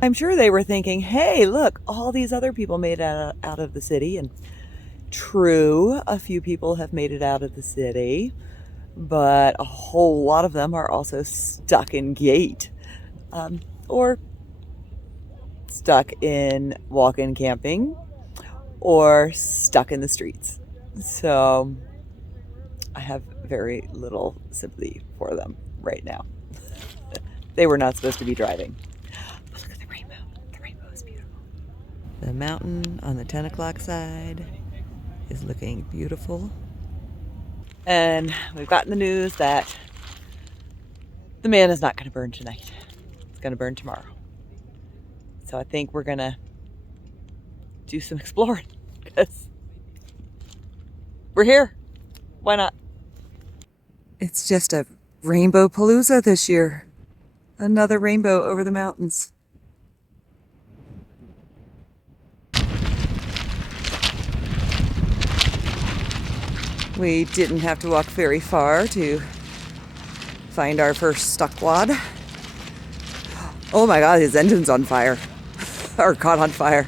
I'm sure they were thinking, hey, look, all these other people made it out of the city. And true, a few people have made it out of the city, but a whole lot of them are also stuck in gate or stuck in walk-in camping or stuck in the streets. So I have very little sympathy for them right now. They were not supposed to be driving. But look at the rainbow. The rainbow is beautiful. The mountain on the 10 o'clock side is looking beautiful. And we've gotten the news that the man is not going to burn tonight. It's going to burn tomorrow. So I think we're going to do some exploring because we're here. Why not? It's just a rainbow palooza this year. Another rainbow over the mountains. We didn't have to walk very far to find our first stuck wad. Oh my God, his engine's on fire. Or caught on fire.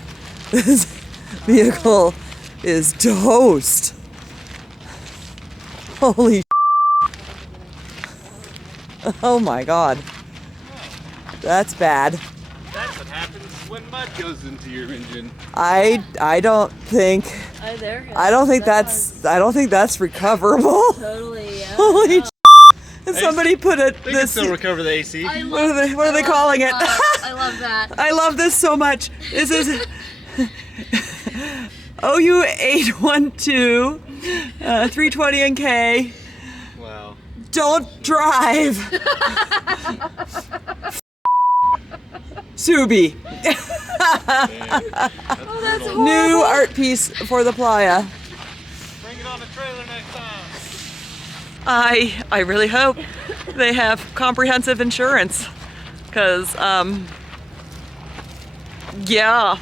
This vehicle is toast. Holy oh my God. That's bad. That's what happens when mud goes into your engine. I don't think that's recoverable. Totally, yeah. Holy and somebody put They can still recover the AC. what are they calling it? I love that. I love this so much. This is OU 812 320 and K. Wow. Don't drive. Subi. That's New art piece for the playa. Bring it on a trailer next time. I really hope they have comprehensive insurance, because yeah.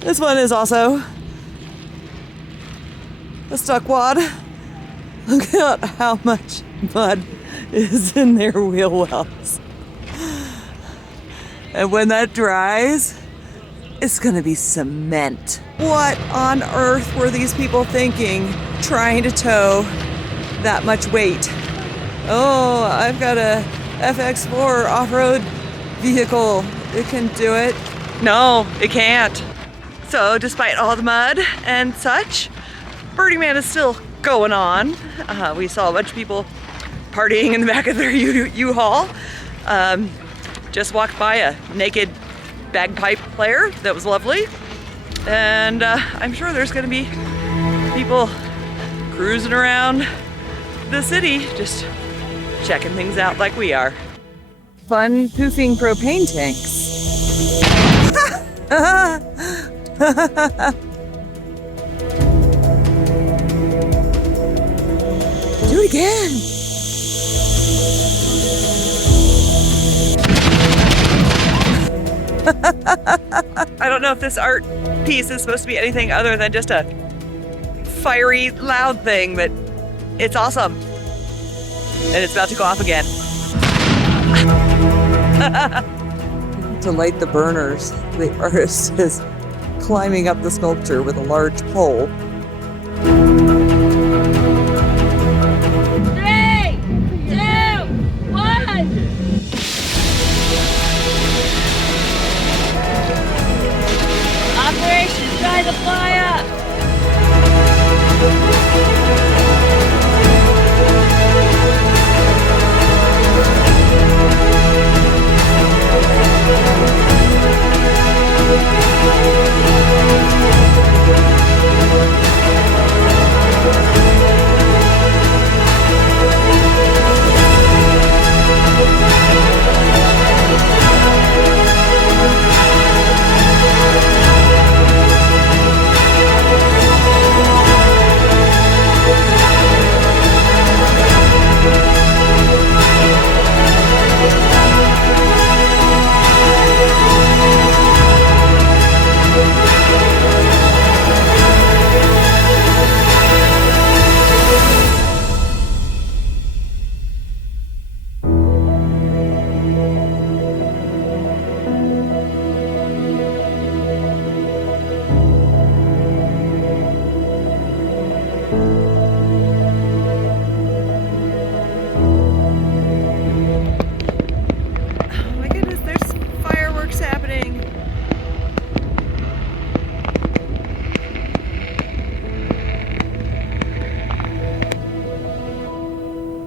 This one is also a stuck wad. Look at how much mud is in their wheel wells. And when that dries, it's gonna be cement. What on earth were these people thinking trying to tow that much weight? Oh, I've got a FX4 off-road vehicle. It can do it. No, it can't. So despite all the mud and such, Burning Man is still going on. We saw a bunch of people partying in the back of their U-Haul. Just walked by a naked bagpipe player that was lovely. And I'm sure there's gonna be people cruising around the city, just checking things out like we are. Fun poofing propane tanks. Do it again. I don't know if this art piece is supposed to be anything other than just a fiery, loud thing, but it's awesome. And it's about to go off again. To light the burners, the artist is climbing up the sculpture with a large pole. 3, 2, 1. Operation Try the Fire!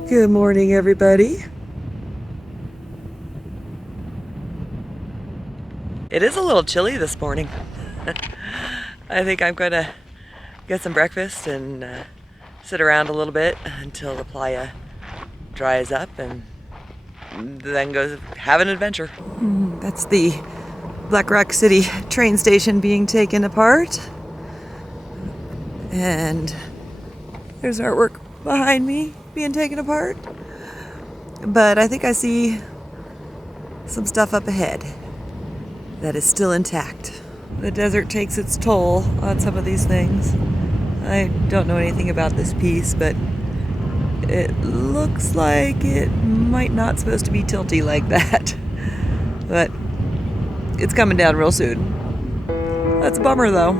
Good morning, everybody. It is a little chilly this morning. I think I'm going to get some breakfast and sit around a little bit until the playa dries up and then go have an adventure. That's the Black Rock City train station being taken apart. And there's artwork behind me being taken apart. But I think I see some stuff up ahead that is still intact. The desert takes its toll on some of these things. I don't know anything about this piece, but it looks like it might not supposed to be tilty like that. But it's coming down real soon. That's a bummer though.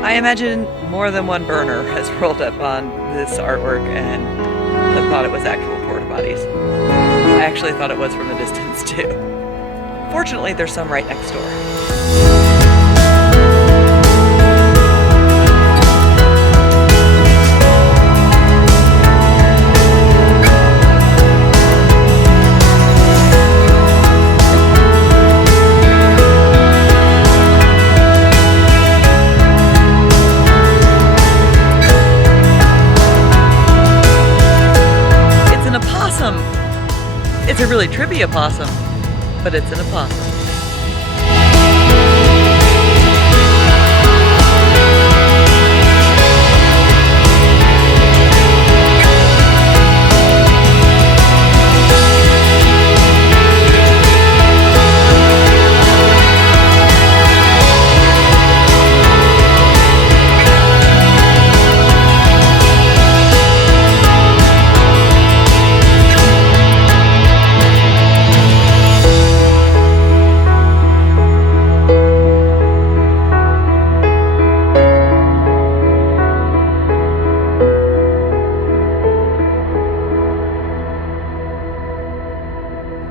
I imagine more than one burner has rolled up on this artwork and thought it was actual porta potties. I actually thought it was from a distance too. Fortunately, there's some right next door. It's a really trippy opossum, but it's an opossum.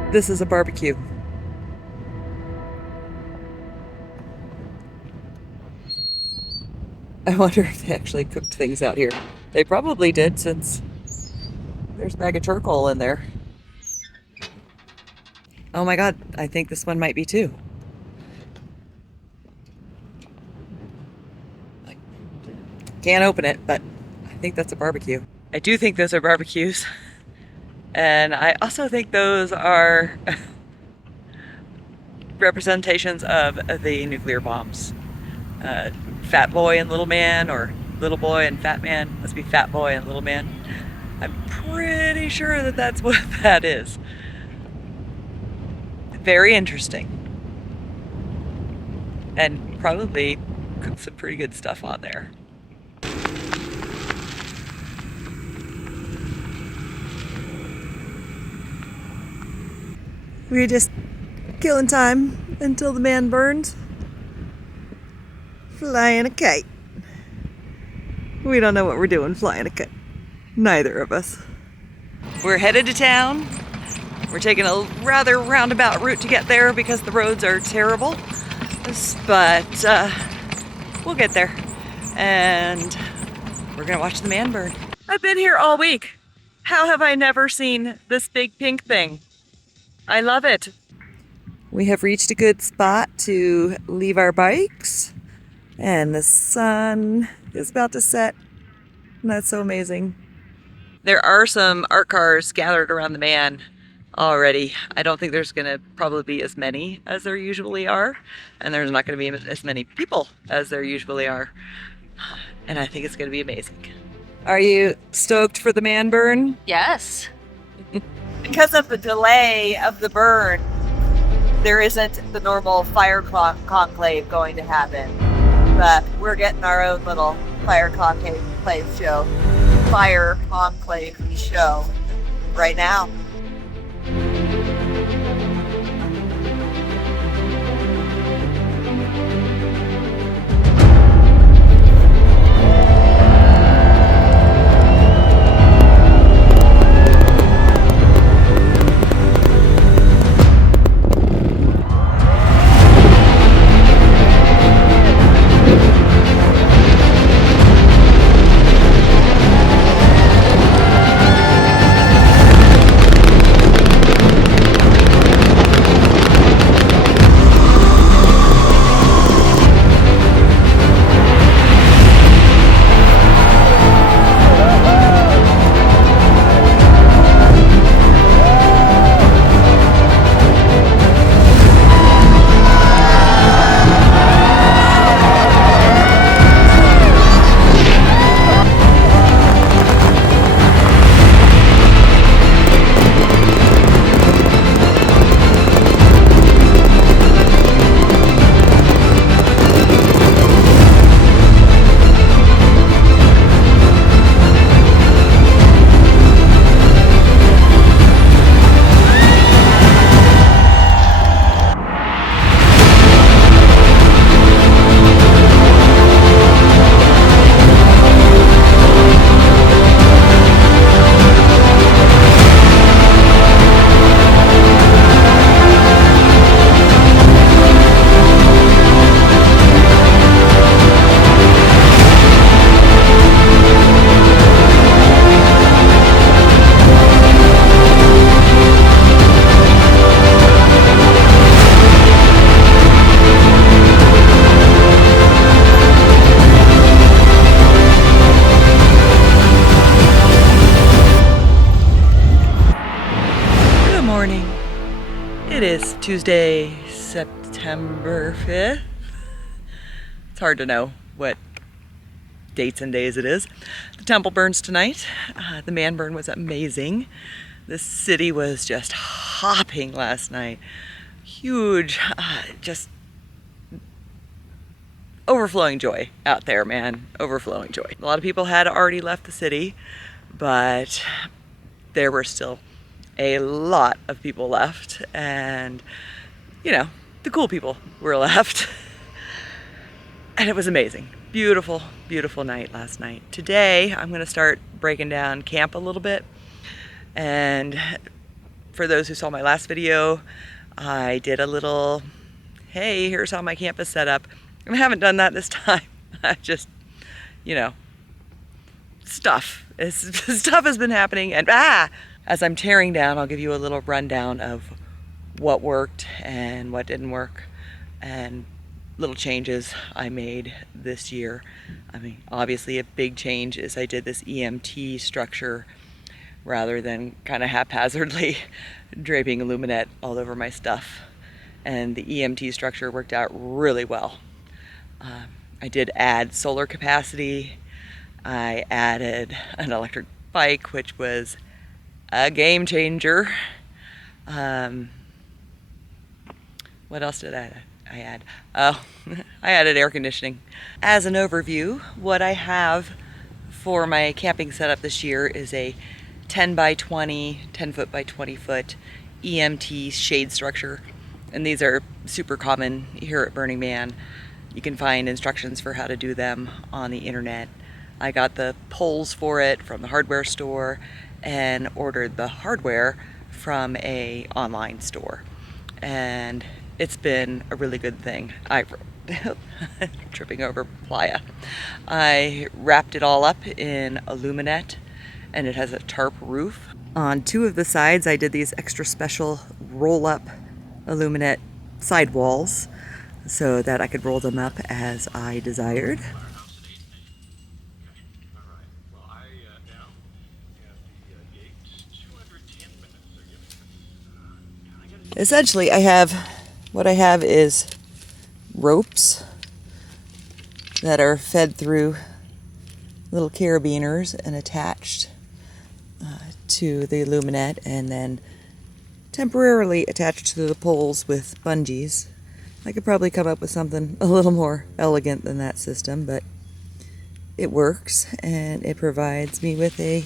This is a barbecue. I wonder if they actually cooked things out here. They probably did, since there's a bag of charcoal in there. Oh my god, I think this one might be too. I can't open it, but I think that's a barbecue. I do think those are barbecues. And I also think those are representations of the nuclear bombs. Fat Boy and Little Man, or Little Boy and Fat Man. Must be Fat Boy and Little Man. I'm pretty sure that that's what that is. Very interesting. And probably cooked some pretty good stuff on there. We were just killing time until the man burned. Flying a kite. We don't know what we're doing flying a kite. Neither of us. We're headed to town. We're taking a rather roundabout route to get there because the roads are terrible. But we'll get there. And we're gonna watch the man burn. I've been here all week. How have I never seen this big pink thing? I love it. We have reached a good spot to leave our bikes, and the sun is about to set, and that's so amazing. There are some art cars gathered around the man already. I don't think there's gonna probably be as many as there usually are, and there's not gonna be as many people as there usually are, and I think it's gonna be amazing. Are you stoked for the man burn? Yes. Because of the delay of the burn, there isn't the normal fire conclave going to happen. But we're getting our own little fire conclave show. fire conclave show right now. It is Tuesday, September 5th. It's hard to know what dates and days it is. The temple burns tonight. The man burn was amazing. The city was just hopping last night. Huge, just overflowing joy out there, man. Overflowing joy. A lot of people had already left the city, but there were still a lot of people left, and you know, the cool people were left. And it was amazing. Beautiful, beautiful night last night. Today, I'm gonna start breaking down camp a little bit. And for those who saw my last video, I did a little, hey, here's how my camp is set up. And I haven't done that this time. I just, you know, stuff has been happening, and as I'm tearing down, I'll give you a little rundown of what worked and what didn't work, and little changes I made this year. I mean, obviously a big change is I did this EMT structure rather than kind of haphazardly draping illuminate all over my stuff. And the EMT structure worked out really well. I did add solar capacity. I added an electric bike, which was a game changer. What else did I add? Oh, I added air conditioning. As an overview, what I have for my camping setup this year is a 10 by 20, 10 foot by 20 foot EMT shade structure. And these are super common here at Burning Man. You can find instructions for how to do them on the internet. I got the poles for it from the hardware store and ordered the hardware from a online store, and it's been a really good thing. Tripping over playa. I wrapped it all up in illuminate, and it has a tarp roof. On two of the sides I did these extra special roll-up illuminate sidewalls so that I could roll them up as I desired. Essentially, what I have is ropes that are fed through little carabiners and attached to the illuminate, and then temporarily attached to the poles with bungees. I could probably come up with something a little more elegant than that system, but it works, and it provides me with a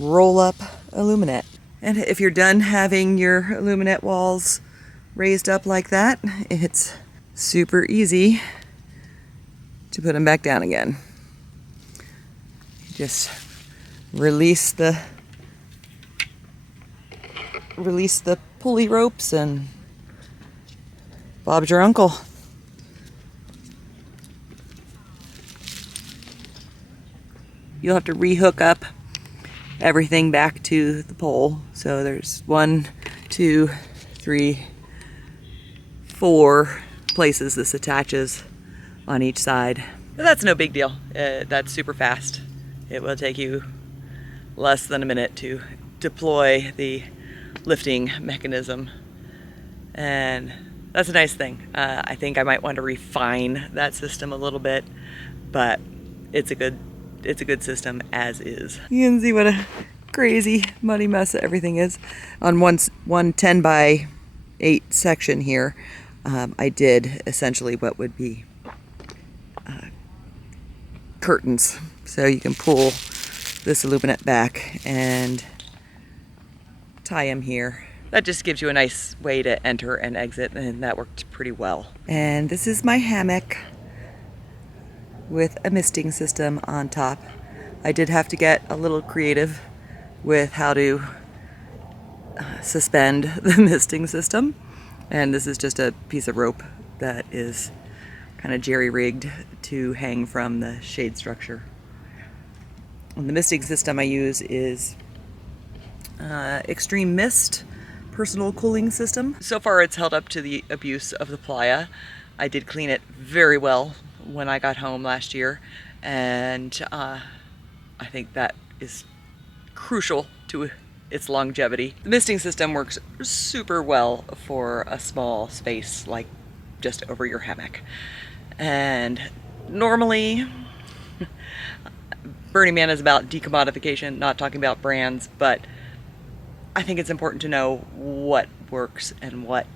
roll-up illuminette. And if you're done having your illuminette walls raised up like that, it's super easy to put them back down again. Just release the pulley ropes and Bob's your uncle. You'll have to rehook up everything back to the pole. So there's 1, 2, 3, 4 places this attaches on each side. But that's no big deal. That's super fast. It will take you less than a minute to deploy the lifting mechanism, and that's a nice thing. I think I might want to refine that system a little bit, but it's a good system as is. You can see what a crazy muddy mess everything is. On one 10 by 8 section here, I did essentially what would be curtains. So you can pull this illuminette back and tie them here. That just gives you a nice way to enter and exit, and that worked pretty well. And this is my hammock with a misting system on top. I did have to get a little creative with how to suspend the misting system, and this is just a piece of rope that is kind of jerry-rigged to hang from the shade structure. And the misting system I use is Extreme Mist personal cooling system. So far it's held up to the abuse of the playa. I did clean it very well when I got home last year, and I think that is crucial to its longevity. The misting system works super well for a small space like just over your hammock. And normally Burning Man is about decommodification, not talking about brands, but I think it's important to know what works and what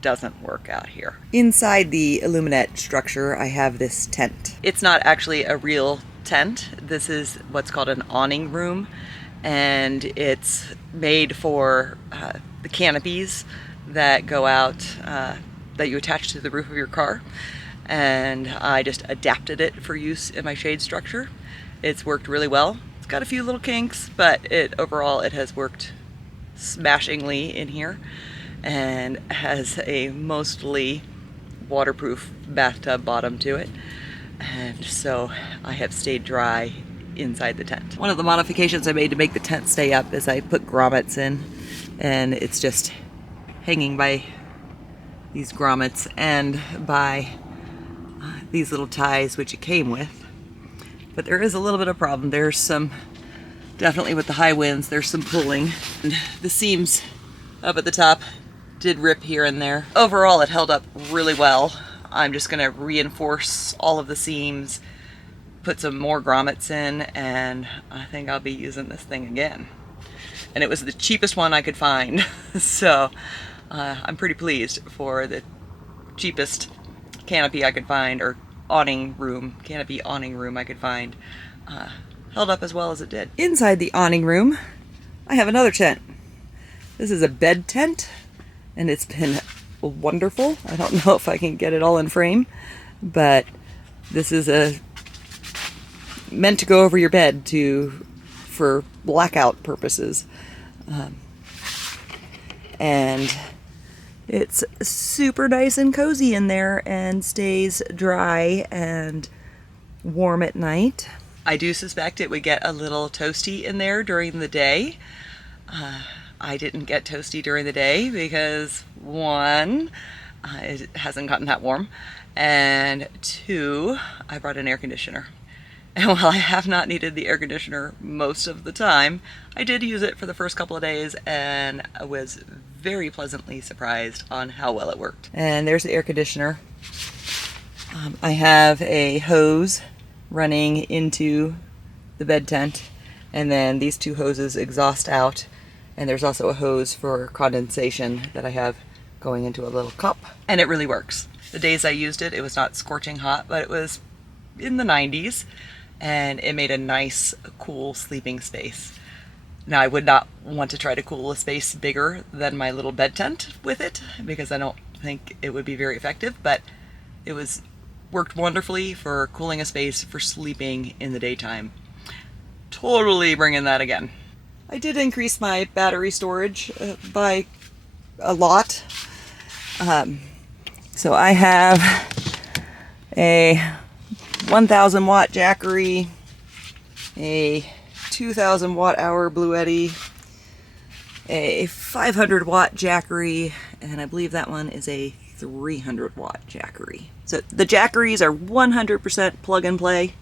doesn't work out here. Inside the illuminette structure, I have this tent. It's not actually a real tent. This is what's called an awning room, and it's made for the canopies that go out, that you attach to the roof of your car. And I just adapted it for use in my shade structure. It's worked really well. It's got a few little kinks, but overall it has worked smashingly in here, and has a mostly waterproof bathtub bottom to it, and so I have stayed dry inside the tent. One of the modifications I made to make the tent stay up is I put grommets in, and it's just hanging by these grommets and by these little ties which it came with. But there is a little bit of problem. There's some, definitely with the high winds, there's some pulling. And the seams up at the top did rip here and there. Overall, it held up really well. I'm just gonna reinforce all of the seams, put some more grommets in, and I think I'll be using this thing again. And it was the cheapest one I could find. So I'm pretty pleased for the cheapest canopy I could find, or canopy awning room I could find. Held up as well as it did. Inside the awning room, I have another tent. This is a bed tent, and it's been wonderful. I don't know if I can get it all in frame, but this is meant to go over your bed for blackout purposes. And it's super nice and cozy in there and stays dry and warm at night. I do suspect it would get a little toasty in there during the day. I didn't get toasty during the day because 1, it hasn't gotten that warm, and 2, I brought an air conditioner. And while I have not needed the air conditioner most of the time, I did use it for the first couple of days, and I was very pleasantly surprised on how well it worked. And there's the air conditioner. I have a hose running into the bed tent, and then these 2 hoses exhaust out, and there's also a hose for condensation that I have going into a little cup, and it really works. The days I used it, it was not scorching hot, but it was in the 90s, and it made a nice, cool sleeping space. Now, I would not want to try to cool a space bigger than my little bed tent with it, because I don't think it would be very effective, but it worked wonderfully for cooling a space for sleeping in the daytime. Totally bringing that again. I did increase my battery storage by a lot. So I have a 1000 watt Jackery, a 2000 watt hour Bluetti, a 500 watt Jackery, and I believe that one is a 300 watt Jackery. So the Jackeries are 100% plug and play.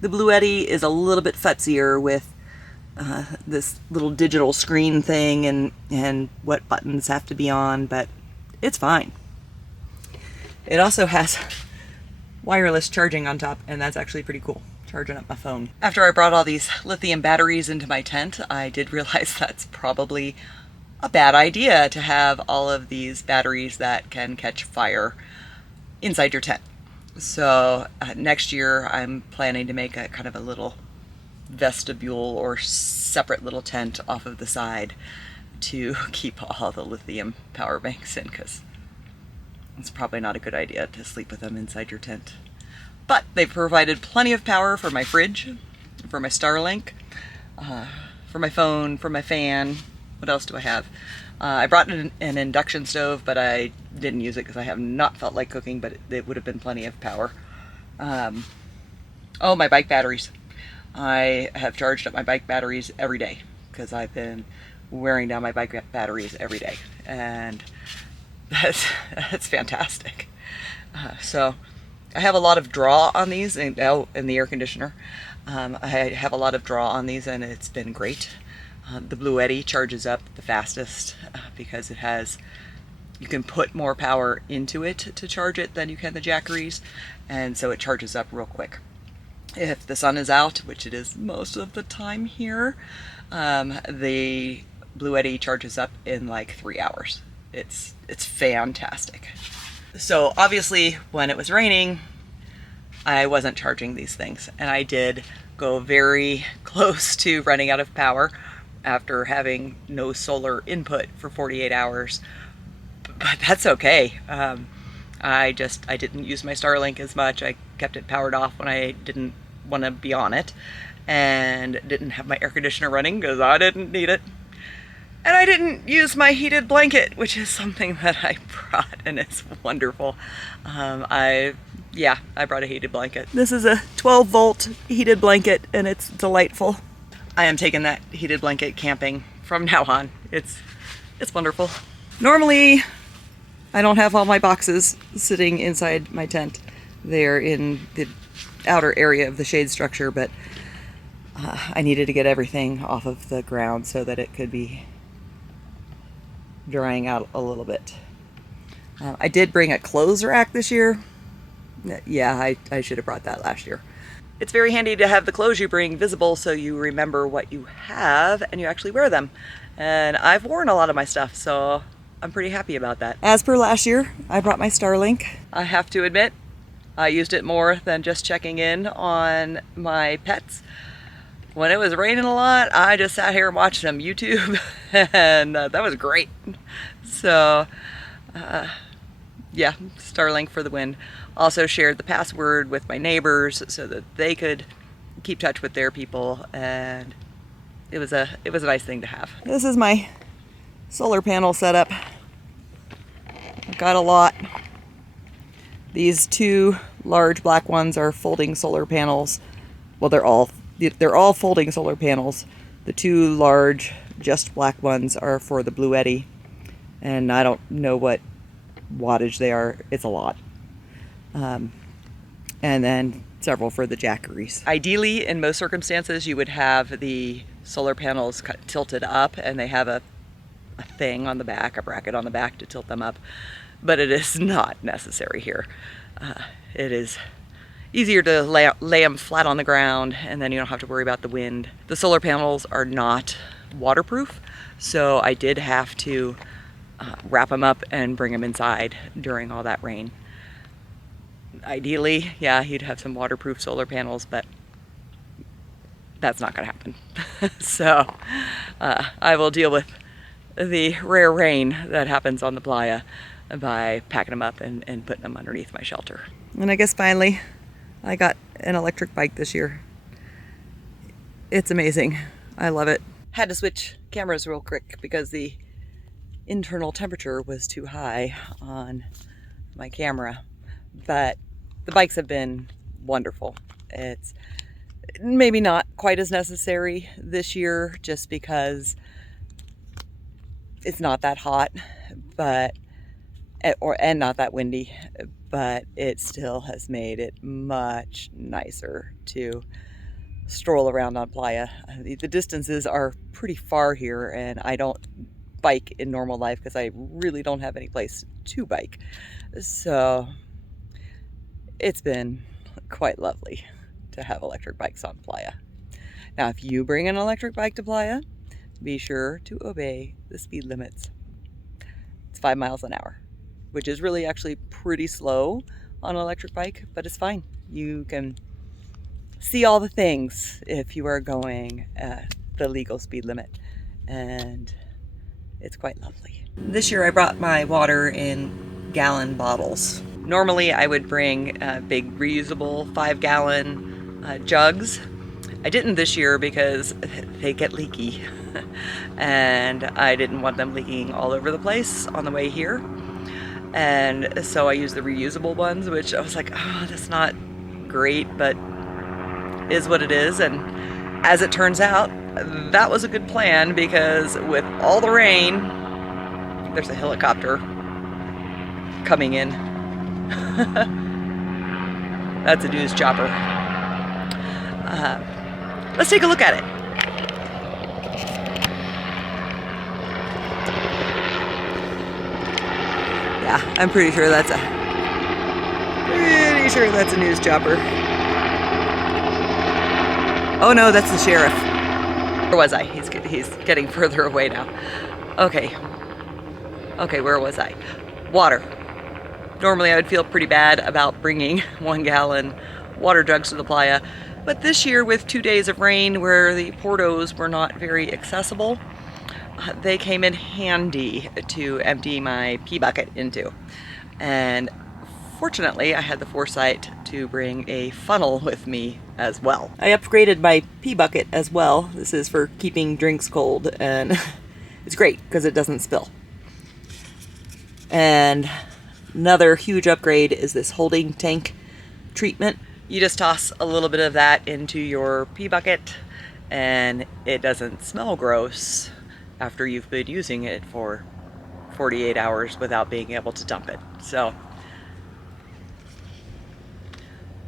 The Bluetti is a little bit futzier with this little digital screen thing and what buttons have to be on, but it's fine. It also has wireless charging on top, and that's actually pretty cool, charging up my phone. After I brought all these lithium batteries into my tent, I did realize that's probably a bad idea to have all of these batteries that can catch fire inside your tent. So next year I'm planning to make a kind of a little vestibule or separate little tent off of the side to keep all the lithium power banks in, because it's probably not a good idea to sleep with them inside your tent. But they've provided plenty of power for my fridge, for my Starlink, for my phone, for my fan. What else do I have? I brought an induction stove, but I didn't use it because I have not felt like cooking, but it would have been plenty of power. Oh, my bike batteries. I have charged up my bike batteries every day because I've been wearing down my bike batteries every day, and that's fantastic. So I have a lot of draw on these, in the air conditioner. I have a lot of draw on these, and it's been great. The Bluetti charges up the fastest because you can put more power into it to charge it than you can the Jackeries, and so it charges up real quick. If the sun is out, which it is most of the time here, the Bluetti charges up in like 3 hours. It's fantastic. So obviously when it was raining, I wasn't charging these things, and I did go very close to running out of power after having no solar input for 48 hours, but that's okay. I didn't use my Starlink as much. I kept it powered off when I didn't want to be on it, and didn't have my air conditioner running because I didn't need it. And I didn't use my heated blanket, which is something that I brought, and it's wonderful. I brought a heated blanket. This is a 12 volt heated blanket, and it's delightful. I am taking that heated blanket camping from now on. It's wonderful. Normally, I don't have all my boxes sitting inside my tent. They're in the outer area of the shade structure, but I needed to get everything off of the ground so that it could be drying out a little bit. I did bring a clothes rack this year. Yeah, I should have brought that last year. It's very handy to have the clothes you bring visible so you remember what you have and you actually wear them. And I've worn a lot of my stuff, so I'm pretty happy about that. As per last year, I brought my Starlink. I have to admit, I used it more than just checking in on my pets. When it was raining a lot, I just sat here and watched some YouTube, and that was great. So, yeah, Starlink for the win. Also shared the password with my neighbors so that they could keep touch with their people, and it was a nice thing to have. This is my solar panel setup. I've got a lot. These two large black ones are folding solar panels. Well, they're all folding solar panels. The two large, just black ones are for the Bluetti, and I don't know what wattage they are. It's a lot. And then several for the Jackeries. Ideally, in most circumstances, you would have the solar panels tilted up, and they have a thing on the back, a bracket on the back to tilt them up, but it is not necessary here. It is easier to lay them flat on the ground, and then you don't have to worry about the wind. The solar panels are not waterproof, so I did have to wrap them up and bring them inside during all that rain. Ideally, yeah, he'd have some waterproof solar panels, but that's not going to happen. So I will deal with the rare rain that happens on the playa by packing them up and putting them underneath my shelter. And I guess finally, I got an electric bike this year. It's amazing. I love it. Had to switch cameras real quick because the internal temperature was too high on my camera, but the bikes have been wonderful. It's maybe not quite as necessary this year just because it's not that hot, but and not that windy, but it still has made it much nicer to stroll around on playa. The distances are pretty far here, and I don't bike in normal life because I really don't have any place to bike. So it's been quite lovely to have electric bikes on playa. Now, if you bring an electric bike to playa, be sure to obey the speed limits. It's 5 miles an hour, which is really actually pretty slow on an electric bike, but it's fine. You can see all the things if you are going at the legal speed limit, and it's quite lovely. This year I brought my water in gallon bottles. Normally I would bring big reusable 5-gallon jugs. I didn't this year because they get leaky and I didn't want them leaking all over the place on the way here. And so I used the reusable ones, which I was like, oh, that's not great, but is what it is. And as it turns out, that was a good plan because with all the rain, there's a helicopter coming in. That's a news chopper. Let's take a look at it. Yeah, I'm pretty sure that's a news chopper. Oh no, that's the sheriff. Where was I? He's getting further away now. Okay, where was I? Water. Normally I would feel pretty bad about bringing 1-gallon water jugs to the playa, but this year with 2 days of rain where the portos were not very accessible, they came in handy to empty my pee bucket into. And fortunately, I had the foresight to bring a funnel with me as well. I upgraded my pee bucket as well. This is for keeping drinks cold, and it's great because it doesn't spill. And another huge upgrade is this holding tank treatment. You just toss a little bit of that into your pee bucket and it doesn't smell gross after you've been using it for 48 hours without being able to dump it. So,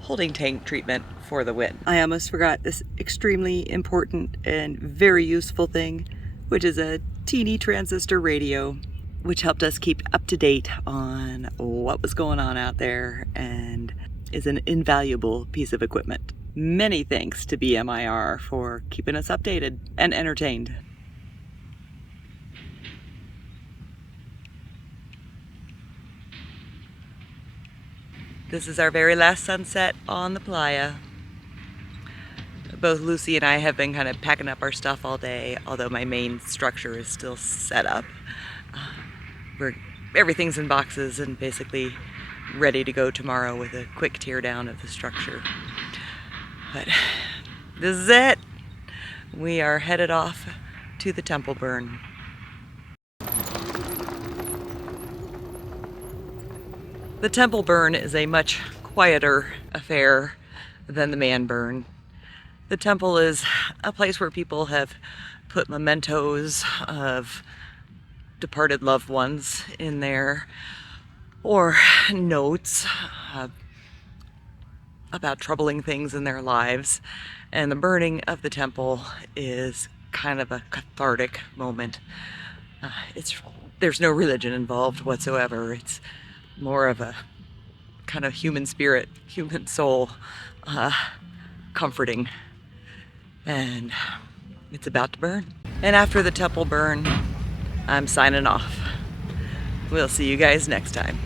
holding tank treatment for the win. I almost forgot this extremely important and very useful thing, which is a teeny transistor radio, which helped us keep up to date on what was going on out there and is an invaluable piece of equipment. Many thanks to BMIR for keeping us updated and entertained. This is our very last sunset on the playa. Both Lucy and I have been kind of packing up our stuff all day, although my main structure is still set up. Everything's in boxes and basically ready to go tomorrow with a quick tear down of the structure. But this is it. We are headed off to the temple burn. The temple burn is a much quieter affair than the man burn. The temple is a place where people have put mementos of departed loved ones in there, or notes about troubling things in their lives. And the burning of the temple is kind of a cathartic moment. There's no religion involved whatsoever. It's more of a kind of human spirit, human soul, comforting. And it's about to burn. And after the temple burn, I'm signing off. We'll see you guys next time.